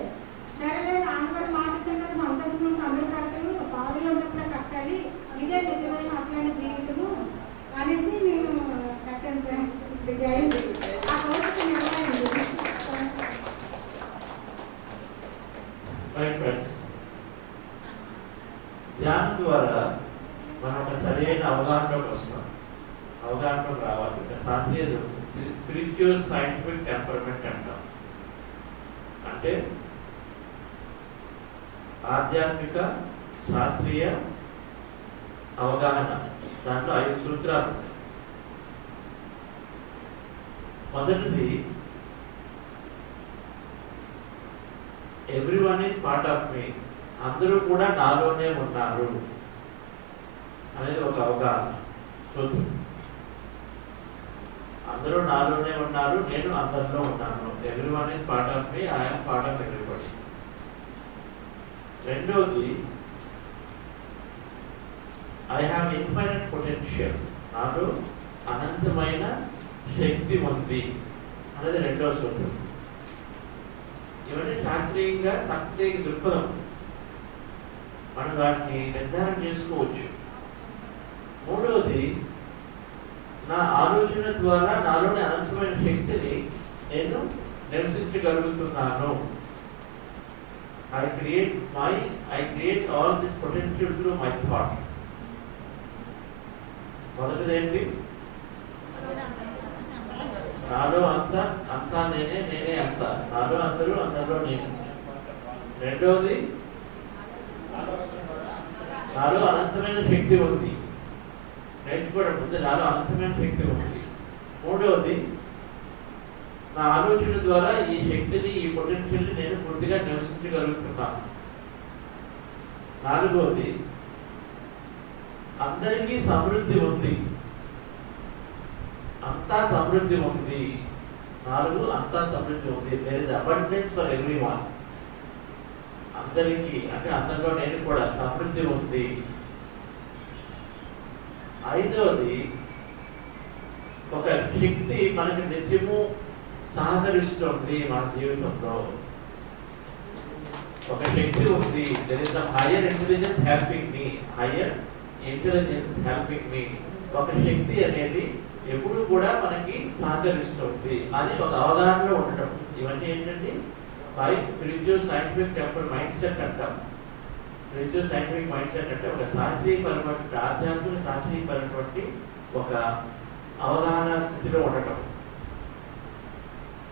సరేలే నాన్నగారు మాట ఇచ్చాను కదా, సంతోషం ఉంటే అందరూ కడతారు, బాధలు ఉన్నప్పుడే కట్టాలి, ఇదే నిజమైన అసలైన జీవితము అనేసి నేను కట్టాను సార్. ఇప్పుడు అయింది ఆ రోజుకి నిజమైంది. ధ్యానం ద్వారా మనం ఒక సరైన అవగాహనలోకి వస్తాం. అవగాహనలోకి రావాలి. ఒక శాస్త్రీయ స్పిరిచువల్ సైంటిఫిక్ టెంపర్మెంట్ అంటాం. అంటే ఆధ్యాత్మిక శాస్త్రీయ అవగాహన. దాంట్లో 5 సూత్రాలు ఉన్నాయి. మొదటిది ఎవ్రీవన్ ఈజ్ పార్ట్ ఆఫ్ మీ. అందరూ కూడా నాలోనే ఉన్నారు అనేది ఒక అవగాహన సూత్రం. అందరూ నాలోనే ఉన్నారు, నేను అందరిలో ఉన్నాను. Everyone is part of me, I am part of everybody. రెండోది ఐ హ్యావ్ ఇన్ఫైనైట్ పొటెన్షియల్. నాలో అనంతమైన శక్తి ఉంది అనేది రెండో సూత్రం. ఇవన్నీ శాస్త్రీయంగా శాస్త్రీయ దృక్పథం. మనం వాటిని నిర్ధారణ చేసుకోవచ్చు. మూడవది నా ఆలోచన ద్వారా నాలోని అనంతమైన శక్తిని నేను నిరసించగలుగుతున్నాను. I create all this potential through my thought. మొదటిది ఏంటి? నాలో అంతా నేనే అంతా, నాలో అందరూ అందరిలో నేను. రెండవది, నాలో అనంతమైన శక్తి ఉంది. నేర్చుకోవడం ముందు నాలో అనంతమైన శక్తి ఉంది. మూడవది, నా ఆలోచన ద్వారా ఈ శక్తిని, ఈ పొటెన్షియల్ని నేను పూర్తిగా నివసించగలుగుతున్నాను. నాలుగవది, అందరికీ సమృద్ధి ఉంది. అంతా సమృద్ధి ఉంది. అంతా సమృద్ధి ఉంది. There is abundance for everyone. అందరికీ అంటే అందరిలో నేను కూడా సమృద్ధి ఉంది. ఐదవది, ఒక శక్తి మనకి నిత్యము సహకరిస్తుంది మన జీవితంలో. ఒక శక్తి ఉంది. There is some higher intelligence helping me. ఒక శక్తి అనేది ఎప్పుడు కూడా మనకి సహకరిస్తుంది అని ఒక అవగాహనలో ఉండటం. ఇవన్నీ ఏంటంటే spiritual scientific temple mind set అంటాం. స్పిరిచువల్ సైంటిఫిక్ మైండ్ సెట్ అంటే ఒక శాస్త్రీయపరమైన, ఆధ్యాత్మిక శాస్త్రీయపరమైనటువంటి ఒక అవగాహన స్థితిలో ఉండటం.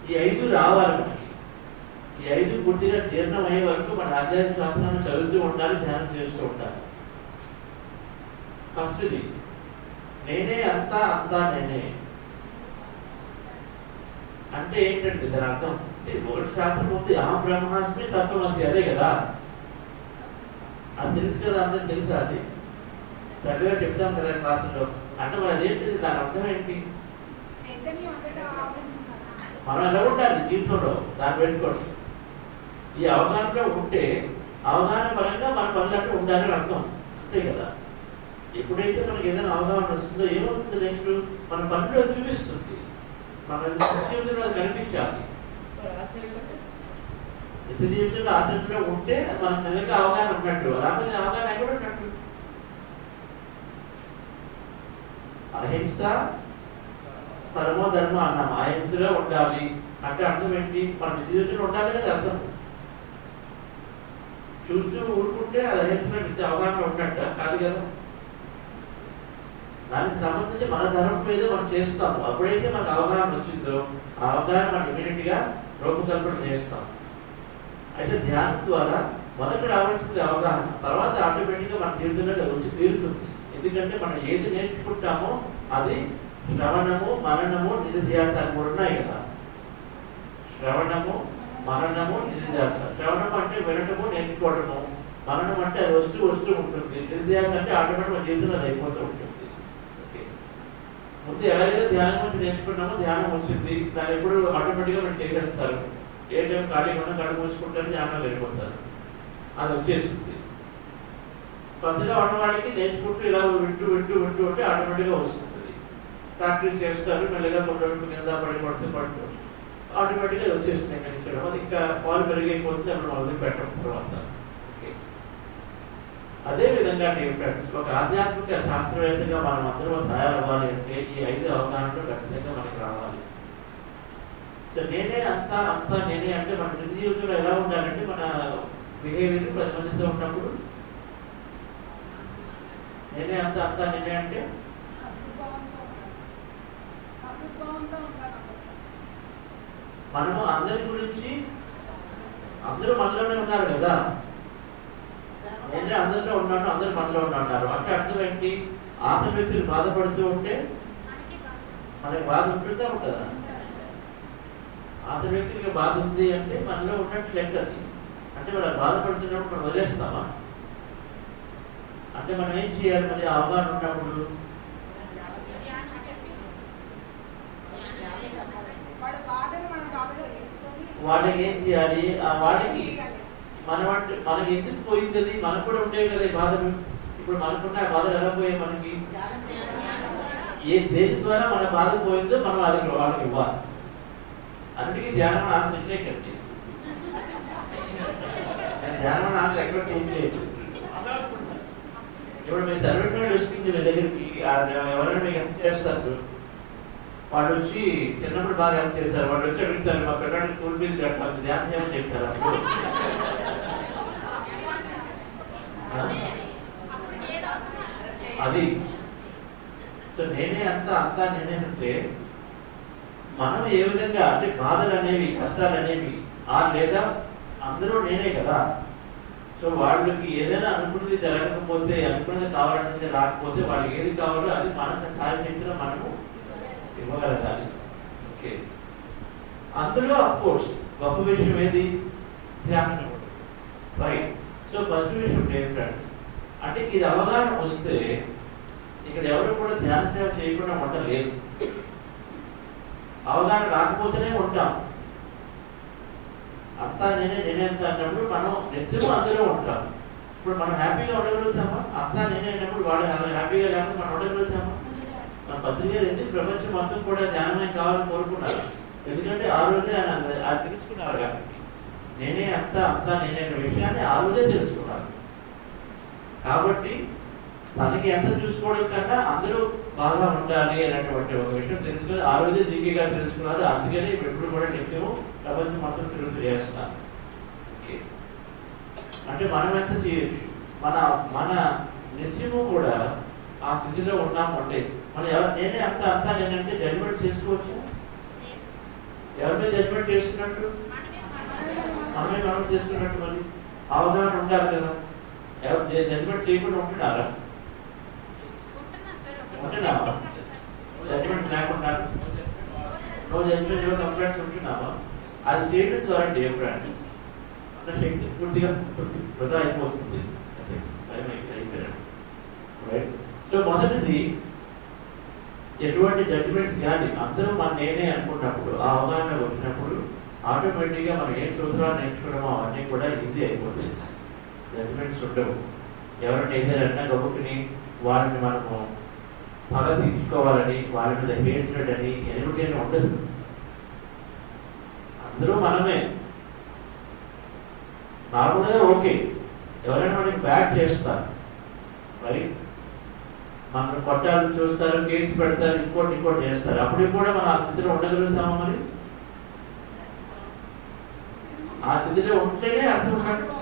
ఈ 5 రావాలి మనకి. ఈ 5 పూర్తిగా జీర్ణమయ్యే వరకు మన ఆధ్యాత్మిక శాస్త్రాన్ని చదువుతూ ఉండాలి, ధ్యానం చేస్తూ ఉండాలి. ఫస్ట్ది, నేనే అంతా నేనే అంటే ఏంటంటే దాని అర్థం ఒకటి శాస్త్రం ఉంది, ఆ బ్రహ్మాస్మి తత్వమసి, అదే కదా. అది తెలుసు కదా, అందరికి తెలుసా? అది చక్కగా చెప్తాం కదా క్లాసులో. అంటే మరి అదేంటిది, దాని అర్థం ఏంటి? మనం ఎలా ఉండాలి జీవితంలో, దాన్ని పెట్టుకోండి. ఈ అవగాహనలో ఉంటే అవగాహన పరంగా మన పనులంటే ఉండాలని అర్థం, అంతే కదా. ఎప్పుడైతే మనకి ఏదైనా అవగాహన వస్తుందో ఏమవుతుంది, నెక్స్ట్ మన పనిలో చూపిస్తుంది, మన జీవితంలో కనిపించాలి. నిత్య జీవితంలో ఆచరణలో ఉంటే మనకు నిజంగా అవగాహన ఉన్నట్టు, అలాగే అవగాహన ఎక్కడ ఉన్నట్టు. అహింస పరమో ధర్మ అన్నాం. అహింసలో ఉండాలి అంటే అర్థం ఏంటి? మన జీవితంలో ఉండాలి కదా అర్థం. చూస్తూ ఊరుకుంటే అది అహింసలో నిత్య అవగాహన ఉన్నట్ట కాదు కదా. దానికి సంబంధించి మన ధర్మం మీద మనం చేస్తాము. అప్పుడైతే మనకు అవగాహన వచ్చిందో ఆ అవగాహన మనం ఇమీడియట్ గా రూపకల్పన చేస్తాం. అయితే ధ్యానం ద్వారా మొదట రావాల్సింది అవగాహన, తర్వాత ఆటోమేటిక్ గా మన జీవితంలో వచ్చి తీరుతుంది. ఎందుకంటే మనం ఏది నేర్చుకుంటామో అది శ్రవణము, మననము, నిధిధ్యాసాలు 3 ఉన్నాయి కదా. శ్రవణము, మననము, నిధిధ్యాస. శ్రవణము అంటే వినటము, నేర్చుకోవడము. మననం అంటే అది వస్తూ ఉంటుంది. నిధిధ్యాస అంటే ఆటోమేటిక్ మన జీవితంలో అది అయిపోతూ ఉంటుంది. ముందు ఎలాగైతే ధ్యానం గురించి నేర్చుకున్నామో ధ్యానం వచ్చింది, దాన్ని ఎప్పుడు ఆటోమేటిక్గా మనం చేసేస్తారు. ఏ టైం ఖాళీగా ఉన్నా కళ్ళు మూసుకుంటారు, ధ్యానం వెళ్ళిపోతారు, అది వచ్చేసింది. కొత్తగా ఉన్నవాడికి నేర్చుకుంటూ ఇలా వింటూ ఉంటే ఆటోమేటిక్గా వస్తుంది. ప్రాక్టీస్ చేస్తారు, మెల్లగా కొంచెం కింద పడుతూ ఆటోమేటిక్గా వచ్చేస్తుంది ఎక్కడించడం. అది ఇంకా పాలు పెరిగైపోతుంది, అప్పుడు మొదలు పెట్టడం తర్వాత. అదే విధంగా ఫ్రెండ్స్, ఒక ఆధ్యాత్మిక శాస్త్రవేత్తగా మనం అందరం తయారవ్వాలి అంటే ఈ 5 అవగాహనలు ఖచ్చితంగా మనకి రావాలి. సో నేనే అంతా నేనే అంటే మన నిజ జీవితంలో ఎలా ఉండాలంటే మన బిహేవియర్ 10 మందితో ఉన్నప్పుడు నేనే అంతా నేనే అంటే మనము అందరి గురించి, అందరూ మనలోనే ఉన్నారు కదా. నేనే అందరిలో ఉన్నాను, అందరు మనలో ఉన్నారు అంటే అర్థం ఏంటి? ఆత్మ వ్యక్తులు బాధపడుతూ ఉంటే మనకి బాధ ఉంటుందా ఉంటుందా? ఆత్మ వ్యక్తులకి బాధ ఉంది అంటే మనలో ఉన్నట్టు లెక్కది. అంటే మనం బాధపడుతున్నప్పుడు మనం వదిలేస్తామా? అంటే మనం ఏం చేయాలి? మరి అవగాహన ఉన్నప్పుడు వాళ్ళకి ఏం చేయాలి? ఆ వాడికి మనకి ఎందుకు పోయింది? మనకు కూడా ఉండేవి కదా ఈ బాధలు. ఇప్పుడు మనకున్న బాధలు ఎలా పోయాయి? మనకి దేని ద్వారా మన బాధ పోయిందో మనం వాళ్ళకి ఇవ్వాలి. అన్నిటికీ ధ్యానం ఆశ్రయించలేకండి. ధ్యానం ఆశ్రయం ఎక్కడ చేయలేదు. ఇప్పుడు మీ సర్వెంట్ వస్తుంది మీ దగ్గరికి, ఎవరైనా మీకు హెల్ప్ చేస్తారు, వాడు వచ్చి చిన్నప్పుడు బాగా హెల్ప్ చేస్తారు, వాడు వచ్చి అడుగుతారు మా పిల్లలు స్కూల్ ఫీజు కట్టాలి, ధ్యానం చేయమని చెప్తారు. అది. సో నేనే అంతా నేనే అంటే మనం ఏ విధంగా అంటే బాధలు అనేవి కష్టాలు అనేవి లేదా అందరూ నేనే కదా. సో వాళ్ళకి ఏదైనా అనుకున్నది జరగకపోతే అనుకున్నది కావాలనేది రాకపోతే వాళ్ళకి ఏది కావాలో అది మనకు సాయం చెప్పిన మనము ఇవ్వగలగాలి. ఓకే, అందులో అఫ్కోర్స్ గొప్ప విషయం ఏది? ధ్యానం. రైట్. సో ఫస్ట్ విషయం డియర్ ఫ్రెండ్స్, అంటే ఇది అవగాహన వస్తే ఇక్కడ ఎవరు కూడా ధ్యాన సేవ చేయకుండా ఉండలేదు. అవగాహన రాకపోతేనే ఉంటాం. అంతా నేనే అంతా అన్నప్పుడు మనం నిత్యం అందులో ఉంటాం. ఇప్పుడు మనం హ్యాపీగా ఉండగలుగుతామా? అంతా నేనే అన్నప్పుడు వాళ్ళు హ్యాపీగా లేకపోతే మనం ఉండగలుగుతామా? మన పత్రికలు ఎందుకు ప్రపంచం మొత్తం కూడా ధ్యానమే కావాలని కోరుకున్నారు? ఎందుకంటే ఆ రోజే ఆయన తెలుసుకున్నారు కాబట్టి నేనే అంతా నేనే అనే విషయాన్ని ఆ రోజే తెలుసుకున్నారు. కాబట్టి తనకి ఎంత చూసుకోవడం కన్నా అందరూ బాగా ఉండాలి అనేటువంటి ఒక విషయం తెలుసుకుని ఆ రోజే దిగి గారు తెలుసుకున్నారు. అందుకని ఎప్పుడు కూడా నిత్యము ప్రపంచం మొత్తం తిరుగుతూ చేస్తున్నారు. ఓకే, అంటే మనం ఎంత చేయొచ్చు? మన నిత్యము కూడా ఆ స్థితిలో ఉన్నాము అంటే మనం నేనే అంతా నేనంటే జడ్జిమెంట్ చేసుకోవచ్చు. ఎవరి మీద జడ్జిమెంట్ చేస్తున్నట్టు? మనమే మనం చేసుకున్నట్టు. మరి అవగాహన ఉండాలి కదా. ఎవరు జడ్జిమెంట్ చేయకుండా ఉంటున్నారా? ఉంటున్నావా? జడ్జిమెంట్ లేకుండా నో జడ్జిమెంట్ నో కంప్లైంట్స్ ఉంటున్నావా? అది చేయడం ద్వారా డియర్ ఫ్రెండ్స్ మన శక్తి పూర్తిగా వృధా అయిపోతుంది. రైట్. సో మొదటిది ఎటువంటి జడ్జిమెంట్స్ కానీ అందరూ మన నేనే అనుకున్నప్పుడు ఆ అవగాహన వచ్చినప్పుడు ఆటోమేటిక్గా మనం ఏ సూత్రాలు నేర్చుకోవడమో అవన్నీ కూడా ఈజీ అయిపోతుంది. జడ్జిమెంట్స్ ఉండవు. ఎవరైనా ఏదైనా గొప్పని వాళ్ళని మనము పగ తీర్చుకోవాలని వాళ్ళ మీద హేట్రెడ్ అని ఎనిమిది అని ఉండదు. అందరూ మనమే. నార్మల్గా ఓకే, ఎవరైనా మనకి బ్యాడ్ చేస్తారు, రైట్, మనం కొట్టాలని చూస్తారు, కేసు పెడతారు, ఇంకోటి చేస్తారు. అప్పుడు కూడా మనం ఆ స్థితిలో ఉండగలుగుతామా? మరి ఆ స్థితిలో ఉంటేనే అర్థం ఉన్నట్టు.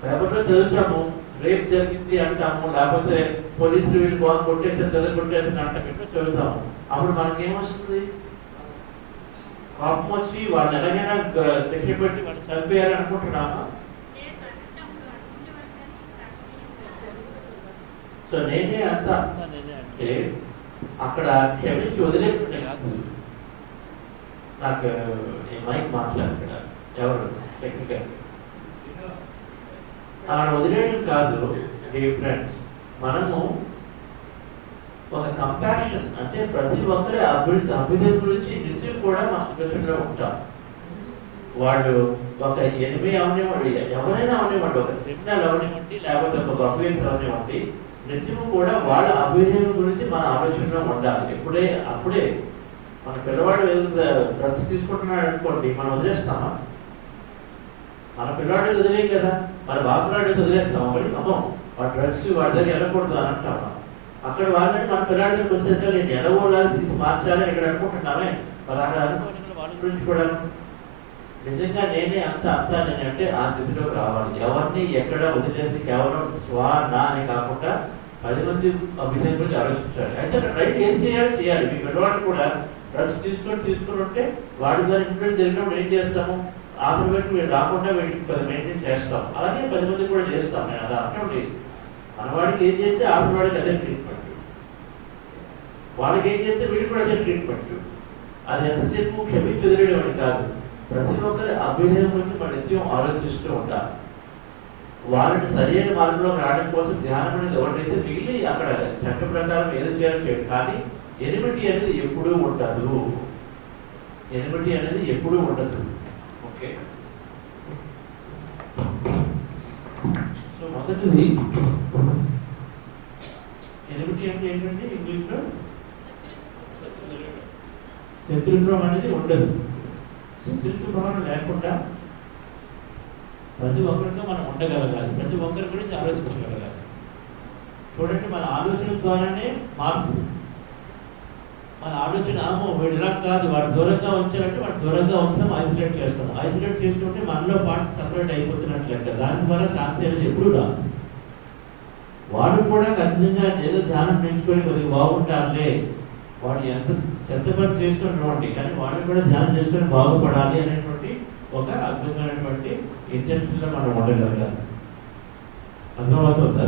పేపర్లో చదువుతాము, రేప్ జరిగింది అంటాము, లేకపోతే పోలీసులు వీళ్ళు బాగా కొట్టేసారు, చదువుకొట్టేసారు అంటాం, ఎక్కడ చదువుతాము. అప్పుడు మనకేమొస్తుంది? కోపం వచ్చి వాళ్ళు ఎలాగైనా శిక్ష పెట్టి వాళ్ళు చంపేయాలని అనుకుంటున్నామా? సో నేనే అంతా నేనే అంటే అక్కడ క్షమించి వదిలేకుంటే కాదు. నాకు మైక్ మాట్లాడుతున్నా ఎవరు టెక్నికల్ అలా వదిలేయడం కాదు డియర్ ఫ్రెండ్స్. మనము ఒక కంపాషన్ అంటే ప్రతి ఒక్కరి అభివృద్ధి గురించి నిత్యం కూడా మన ఆలోచనలో ఉంటాం. వాళ్ళు ఒక ఎనిమిది అవనివ్వండి, ఎవరైనా అవనివ్వండి, ఒక క్రిమినల్ అవనివ్వండి, లేకపోతే ఒక గొప్ప వ్యక్తి అవనివ్వండి, నిత్యము కూడా వాళ్ళ అభివృద్ధి గురించి మన ఆలోచనలో ఉండాలి. అప్పుడే మన పిల్లవాడు డ్రగ్స్ తీసుకుంటున్నాడు అనుకోండి, మనం వదిలేస్తామా? మన పిల్లవాడికి వదిలేం కదా. మన బాబులాడికి వదిలేస్తామా? మరి అమ్మో వాడు డ్రగ్స్ వాడి దగ్గర వెళ్ళకూడదు అని అంటామా? అక్కడ వాళ్ళని మన పిల్లాడి దగ్గరికి వస్తే నేను ఎలవోలాగా తీసి మార్చాలని ఇక్కడ అనుకుంటున్నామే. మరి అక్కడ అనుకోని వాళ్ళ గురించి కూడా నిజంగా నేనే అంతా నేనంటే ఆ స్థితిలో రావాలి. ఎవరిని ఎక్కడ వదిలేసి కేవలం నా అని కాకుండా 10 మంది అభివృద్ధి గురించి ఆలోచించాలి. అయితే రైట్ ఏం చేయాలి. మీ పిల్లవాడు కూడా డ్రగ్స్ తీసుకొని ఉంటే వాడి ద్వారా ఇన్ఫ్లుయెన్స్ జరిగినప్పుడు ఏం చేస్తాము? ఆటోమేటిక్ వీళ్ళు రాకుండా వీటికి మెయింటైన్ చేస్తాం. అలాగే 10 మంది కూడా చేస్తాం. నేను అది అర్థం లేదు. మనవాడికి ఏం చేస్తే ఆటోవాడికి అదే ట్రీట్మెంట్, వాళ్ళకి ఏం చేస్తే వీడికి కూడా అదే ట్రీట్మెంట్. అది ఎంతసేపు క్షమించి వదిలేయడం అని కాదు. ప్రతి ఒక్కరి అభ్యుదయం గురించి మన నిత్యం ఆలోచిస్తూ ఉంటారు. వాళ్ళని సరైన మార్గంలో రావడం కోసం ధ్యానం అనేది ఎవరైతే మిగిలి అక్కడ చట్ట ప్రకారం ఏదో చేయాలి. కానీ ఎనిమిది అనేది ఎప్పుడూ ఉండదు. ఓకే, సో మొదటిది ఎనిమిది అంటే ఏంటంటే ఇంగ్లీష్లో శత్రుత్వం అనేది ఉండదు. శత్రుత్వ భావన లేకుండా ప్రతి ఒక్కరితో మనం ఉండగలగాలి. ప్రతి ఒక్కరి గురించి ఆలోచించగలగాలి. చూడండి, మన ఆలోచన ద్వారానే మార్పు. మన ఆలోచన వీడు ఇలా కాదు, వాడు దూరంగా ఉంచాలంటే వాడు దూరంగా ఉంచాం, ఐసోలేట్ చేస్తాం. ఐసోలేట్ చేస్తుంటే మనలో పాటు సపరేట్ అయిపోతున్నట్లే. దాని ద్వారా శాంతి అనేది ఎప్పుడు రాదు. వాడు కూడా ఖచ్చితంగా ఏదో ధ్యానం నేర్చుకొని కొద్దిగా బాగుంటారులే, వాడు ఎంత చెత్త పని చేస్తున్నటువంటి కానీ వాళ్ళు కూడా ధ్యానం చేసుకొని బాగుపడాలి అనేటువంటి ఒక అద్భుతమైనటువంటి ఇంటెన్షన్లో మనం ఉండగలగాలి. అర్థమవుతుందా?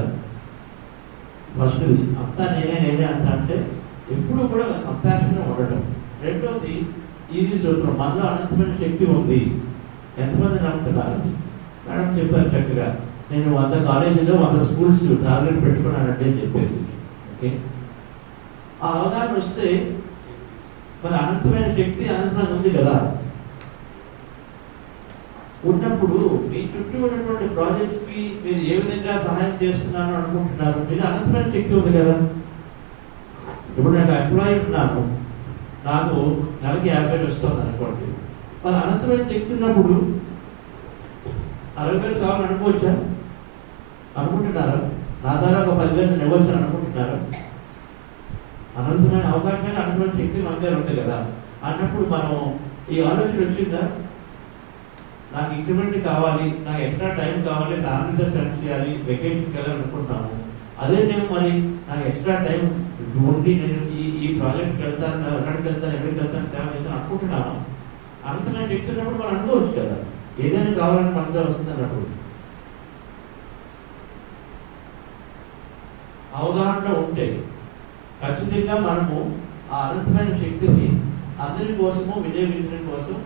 ఫస్ట్ అంతా నేనే అంతా అంటే ఎప్పుడు కూడా కంపాషన్గా ఉండటం. రెండోది ఇది చూస్తున్నాం, మనలో అనంతమైన శక్తి ఉంది. ఎంతమంది నమ్ముతున్నారు? మేడం చెప్పారు చక్కగా, నేను 100 కాలేజీలో 100 స్కూల్స్ టార్గెట్ పెట్టుకున్నానంటే అని చెప్పేసి. ఓకే, ఆ అవగాహన వస్తే మరి అనంతమైన శక్తి అనంతమైన ఉంది కదా. ఉన్నప్పుడు మీ చుట్టూ ఉన్నటువంటి ప్రాజెక్ట్స్కి మీరు ఏ విధంగా సహాయం చేస్తున్నాను అనుకుంటున్నారు? మీరు అనంతమైన శక్తి ఉంది కదా. ఇప్పుడు నాకు ఎంప్లాయీ ఉన్నాను, నాకు నెలకి 50,000 వస్తుంది అనుకోండి. మరి అనంతమైన శక్తి ఉన్నప్పుడు 60,000 కావాలని అనుకోవచ్చా? అనుకుంటున్నారా? నా ద్వారా ఒక 10,000 ఇవ్వచ్చు అని అనుకుంటున్నారా? అనంతమైన అవకాశాలు అనంతమైన శక్తి మన దగ్గర ఉంది కదా. అన్నప్పుడు మనం ఈ ఆలోచన వచ్చిందా, నాకు ఇంక్రిమెంట్ కావాలి, నాకు ఎక్స్ట్రా టైం కావాలి, ఫ్యామిలీతో స్పెండ్ చేయాలి, వెకేషన్కి వెళ్ళాలి అనుకుంటున్నాము. అదే నేను మరి నాకు ఎక్స్ట్రా టైం ఉండి నేను ఈ ప్రాజెక్ట్కి వెళ్తాను, ఎక్కడికి వెళ్తాను, ఎక్కడికి వెళ్తాను, సేవ చేస్తాను అనుకుంటున్నాను. అనంతమైన శక్తి ఉన్నప్పుడు మనం అనుకోవచ్చు కదా, ఏదైనా కావాలని మనతో వస్తుంది అన్నప్పుడు. అవగాహన ఉంటే ఖచ్చితంగా మనము ఆ అనంతమైన శక్తిని అందరి కోసము వినియోగించడం కోసం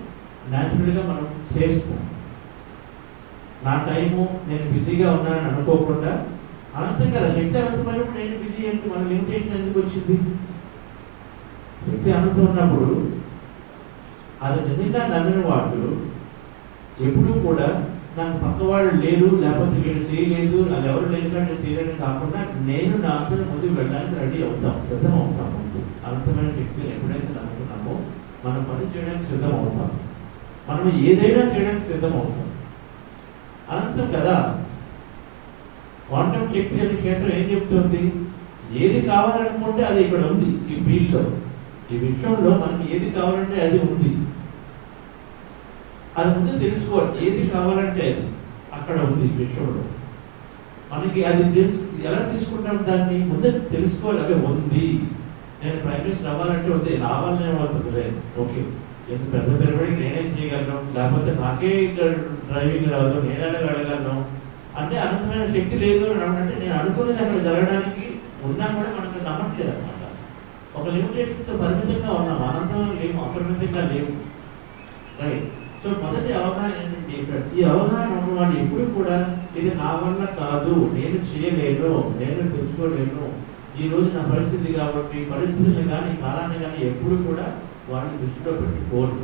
న్యాచురల్గా మనం చేస్తాం. నా టైము నేను బిజీగా ఉన్నానని అనుకోకుండా అనంతం కదా, శక్తి అనంతమైనప్పుడు నేను బిజీ ఏంటి, మన లిమిటేషన్ ఎందుకు వచ్చింది? శక్తి అనంతం ఉన్నప్పుడు అది నిజంగా నమ్మిన వాళ్ళు ఎప్పుడూ కూడా నాకు పక్క వాళ్ళు లేరు, లేకపోతే వీళ్ళు చేయలేదు, అది ఎవరు లేదు నేను చేయలేని కాకుండా నేను నా అంతలో ముందుకు వెళ్ళడానికి రెడీ అవుతాం, సిద్ధం అవుతాం. ముందు అనంతమైన శక్తిని ఎప్పుడైతే నమ్ముతున్నామో మనం పని చేయడానికి సిద్ధం అవుతాం, మనం ఏదైనా చేయడానికి సిద్ధం అవుతాం. అనంతం కదా. క్వాంటమ్ శక్తి అనే క్షేత్రం ఏం చెప్తుంది? ఏది కావాలనుకుంటే అది ఇక్కడ ఉంది, ఈ ఫీల్డ్లో, ఈ విశ్వంలో మనకి ఏది కావాలంటే అది ఉంది. అది ముందు తెలుసుకోవాలి, ఏది కావాలంటే అది అక్కడ ఉంది విశ్వంలో. మనకి అది ఎలా తీసుకుంటాం దాన్ని ముందు తెలుసుకోవాలి. అదే ఉంది, నేను ప్రైమ్ మినిస్టర్ అవ్వాలంటే ఉంది, రావాలని ఏమవుతుంది? ఓకే, ఎంత పెద్ద పెరుగుబడి నేనేం చేయగలను, లేకపోతే నాకే డ్రైవింగ్ రాదు, నేనే వెళ్ళగలను అంటే అనంతమైన శక్తి లేదు అని అంటే నేను అనుకున్నది అక్కడ జరగడానికి ఉన్నా కూడా మనకు నమ్మట్లేదు అనమాట. ఒక లిమిటేషన్తో పరిమితంగా ఉన్నాం, అనంతమైన లేము, అపరిమితంగా లేవు. రైట్. సో మొదటి అవగాహన ఏంటంటే ఈ అవగాహన ఉన్న వాళ్ళు ఎప్పుడు కూడా ఇది నా వల్ల కాదు, నేను చేయలేను, నేను తెచ్చుకోలేను, ఈ రోజు నా పరిస్థితి కాబట్టి పరిస్థితులు కానీ కాలాన్ని కానీ ఎప్పుడు కూడా వాళ్ళని దృష్టిలో పెట్టుకోరు.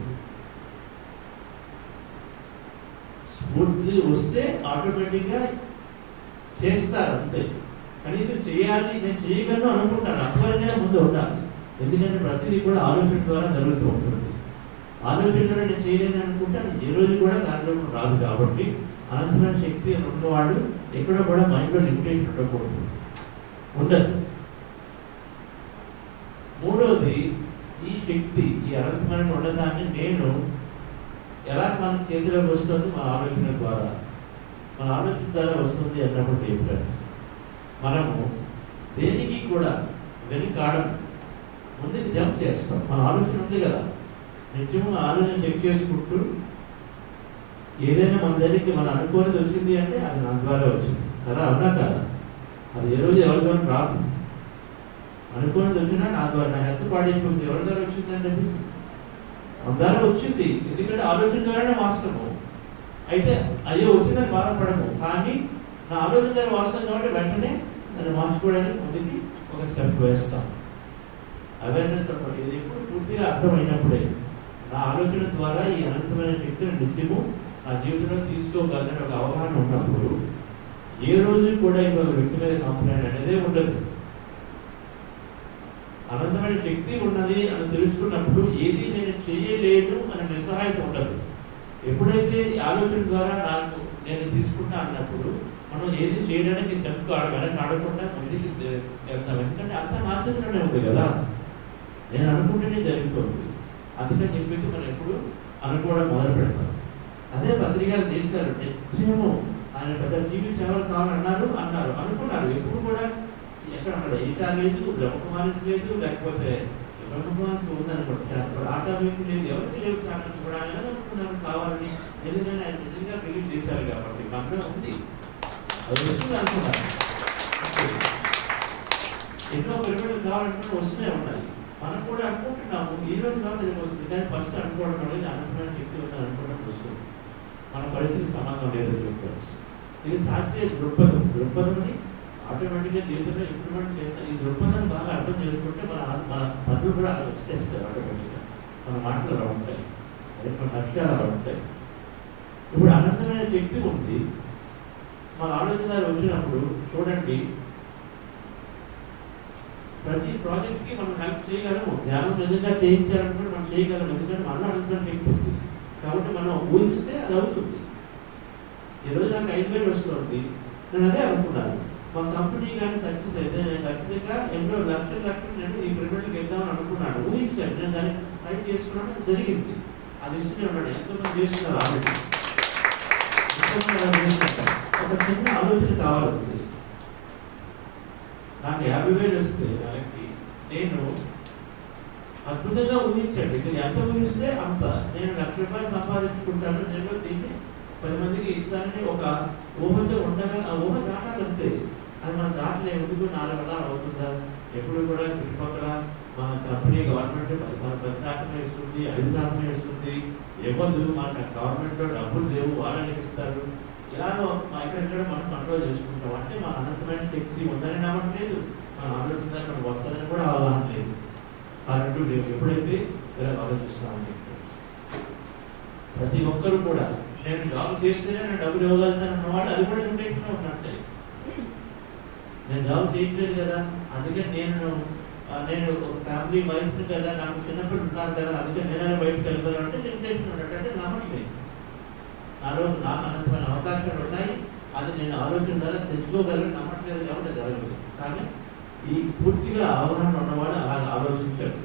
స్ఫూర్తి వస్తే ఆటోమేటిక్గా చేస్తారు అంతే. కనీసం చేయాలి, నేను చేయగలను అనుకుంటాను, అంతవరకైనా ముందు ఉండాలి. ఎందుకంటే ప్రతిదీ కూడా ఆలోచన ద్వారా జరుగుతూ ఉంటుంది. ఆలోచనలో నేను చేయలేని అనుకుంటే అది ఏ రోజు కూడా దాంట్లో రాదు. కాబట్టి అనంతమైన శక్తి ఉన్నవాళ్ళు ఎక్కడ కూడా మైండ్లో లిమిటేషన్ ఉండకూడదు, ఉండదు. మూడోది, ఈ శక్తి ఈ అనంతమైన ఉండదాన్ని నేను ఎలా మన చేతిలోకి వస్తుంది? మన ఆలోచన ద్వారా. మన ఆలోచన ద్వారా వస్తుంది అన్నప్పుడు డిఫరెన్స్. మనము దేనికి కూడా వెనుకాడం, ముందుకు జంప్ చేస్తాం. మన ఆలోచన ఉంది కదా, నిజము ఆలోచన చెక్ చేసుకుంటూ ఏదైనా మన దగ్గరికి మనం అనుకోనిది వచ్చింది అంటే అది నా ద్వారా వచ్చింది కదా, అవునా కదా? అది ఏ రోజు ఎవరి ద్వారా రాదు. అనుకోనిది వచ్చినా నా ద్వారా, నా హెల్త్ పాడైపోయింది, ఎవరి ద్వారా వచ్చిందంటే అది మన ద్వారా వచ్చింది. ఎందుకంటే ఆలోచన ద్వారానే వాస్తవం. అయితే అయ్యో వచ్చిందని బాధపడము, కానీ నా ఆలోచన ద్వారా వాస్తవం కాబట్టి వెంటనే దాన్ని మార్చుకోవడానికి ముందుకి ఒక స్టెప్ వేస్తాం. అవేర్నెస్ ఇది ఎప్పుడు పూర్తిగా అర్థమైనప్పుడే నా ఆలోచన ద్వారా ఈ అనంతమైన శక్తిని నిత్యము నా జీవితంలో తీసుకోగలని ఒక అవగాహన ఉన్నప్పుడు ఏ రోజు కూడా ఇంకొక వ్యక్తి మీద కంప్లైంట్ అనేదే ఉండదు. అనంతమైన శక్తి ఉన్నది అని తెలుసుకున్నప్పుడు ఏది నేను చేయలేను అనే నిస్సహాయత ఉండదు. ఎప్పుడైతే ఆలోచన ద్వారా నాకు నేను తీసుకుంటా అన్నప్పుడు మనం ఏది చేయడానికి వెనక్కి ఆడకుండా ముందుకు వెళ్తాం. ఎందుకంటే అంతా నా చేతిలోనే ఉంది కదా, నేను అనుకుంటేనే జరుగుతుంది. అందుకని చెప్పేసి మనం ఎప్పుడు అనుకోవడం మొదలు పెడతాం. అదే పత్రికలు చేస్తారు, నిత్యము ఆయన పెద్ద టీవీ ఛానల్ కావాలన్నారు అనుకున్నారు. ఎప్పుడు కూడా ఇక్కడ అక్కడ ఈషా లేదు, బ్రహ్మకుమారిస్ లేదు, లేకపోతే బ్రహ్మకుమారిస్ ఉందనుకోండి అక్కడ ఆటోమేటిక్ లేదు, ఎవరికి లేవు ఛానల్స్ కూడా ఆయన అనుకున్నాను కావాలని. ఎందుకంటే ఆయన నిజంగా బిలీవ్ చేశారు కాబట్టి మనలో ఉంది, అది వస్తుంది అనుకున్నాను. ఎన్నో పిరమిడ్లు కావాలంటే వస్తూనే ఉన్నాయి, మనం కూడా అనుకుంటున్నాము ఈ రోజు కాబట్టి అది వస్తుంది. కానీ ఫస్ట్ అనుకోవడం అనేది అనంతమైన శక్తి ఉందని అనుకోవడం వస్తుంది. మన పరిస్థితికి సంబంధం లేదు ఫ్రెండ్స్. ఇది శాస్త్రీయ దృక్పథంని ఆటోమేటిక్గా జీవితంలో ఇంప్లిమెంట్ చేస్తారు. ఈ దృక్పథాన్ని బాగా అర్థం చేసుకుంటే మన పనులు కూడా అలా వచ్చేస్తారు ఆటోమేటిక్గా. మన మాటలు అలా ఉంటాయి, మన లక్ష్యాలు అలా ఉంటాయి. ఇప్పుడు అనంతమైన శక్తి ఉంది. మన ఆలోచనలు వచ్చినప్పుడు చూడండి, ప్రతి ప్రాజెక్ట్కి మనం హెల్ప్ చేయగలము. ధ్యానం నిజంగా చేయించాలనుకుంటే మనం చేయగలము, ఎందుకంటే మనలో అనంతమైన శక్తి ఉంది. కాబట్టి మనం ఊహిస్తే అది అవుతుంది. ఈరోజు నాకు 5,000 వస్తుంది, నేను అదే అనుకున్నాను. మా కంపెనీ కానీ సక్సెస్ అయితే నేను ఖచ్చితంగా ఎన్నో లక్షలు నేను ఈ పిరమిడ్కి వెళ్దామని అనుకున్నాను, ఊహించాను. నేను దాన్ని ట్రై చేసుకున్నాను, అది జరిగింది. అది ఇస్తూనే ఉన్నాడు. ఎంతోమంది చేస్తున్నారు ఆల్రెడీ, ఎంతోమంది చేస్తున్నారు. ఒక చిన్న ఆలోచన కావాలి. నాకు 50,000 వస్తే నెలకి నేను అద్భుతంగా ఊహించండి, నేను ఎంత ఊహిస్తే అంత. నేను ₹1,00,000 సంపాదించుకుంటాను, నేను దీన్ని 10 మందికి ఇస్తానని ఒక ఊహతో ఉండగా ఆ ఊహ దాటాలంతే. అది మనం దాటలేము. ఎందుకు 4 వల్ల అవుతుందా? ఎప్పుడు కూడా చుట్టుపక్కల మా కంపెనీ గవర్నమెంట్ 10% ఇస్తుంది, 5% ఇస్తుంది, ఇవ్వదు. మనకు గవర్నమెంట్లో డబ్బులు లేవు, వాళ్ళకి ఇస్తారు. ఇలాగో మా ఎక్కడెక్కడ మనం కంట్రోల్ చేసుకుంటాం. అంటే మన అనంతమైన శక్తి ఉందని నమ్మట్లేదు, మన ఆలోచన మనకు వస్తుందని కూడా అవగాహన లేదు. ఆ రెండు లేవు. ఎప్పుడైతే ఇలా ఆలోచిస్తున్నామండి ప్రతి ఒక్కరు కూడా నేను జాబ్ చేస్తేనే నేను డబ్బులు ఇవ్వగలుగుతాను అన్నవాళ్ళు అది కూడా లిమిటేషన్లో ఉన్నట్టే. నేను జాబ్ చేయట్లేదు కదా, అందుకని నేను ఒక ఫ్యామిలీ వైఫ్ని కదా, నాకు చిన్నపిల్లలు ఉన్నారు కదా, అందుకని నేనే బయటకు వెళ్ళాలంటే లిమిటేషన్ ఉన్నట్టు. అంటే నమ్మట్లేదు. నాకు అనంతమైన అవకాశాలు ఉన్నాయి, అది నేను ఆలోచన ద్వారా తెచ్చుకోగలను, నమ్మట్లేదు కాబట్టి జరగదు. కానీ ఈ పూర్తిగా అవగాహన ఉన్నవాడు అలాగ ఆలోచించాడు.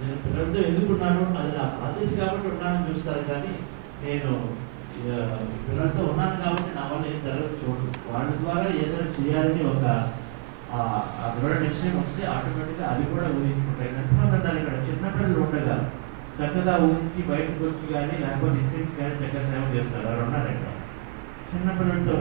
నేను పిల్లలతో ఎందుకున్నాను, అది నా బాధ్యత కాబట్టి ఉన్నానని చూస్తారు. కానీ నేను పిల్లలతో ఉన్నాను కాబట్టి నా వల్ల ఏం జరగదు చూడు. వాళ్ళ ద్వారా ఏదైనా చేయాలని ఒక దృఢ నిశ్చయం వస్తే ఆటోమేటిక్గా అది కూడా ఊహించుకుంటాయి. ఎంతమంది అన్నారు ఇక్కడ చిన్నపిల్లలు ఉండగా చక్కగా ఊహించి బయటకు వచ్చి కానీ లేకపోతే ఇంటి నుంచి కానీ చక్కగా సేవ చేస్తారు. వాళ్ళు ఉన్నారు ఇక్కడ చిన్నపిల్లలతో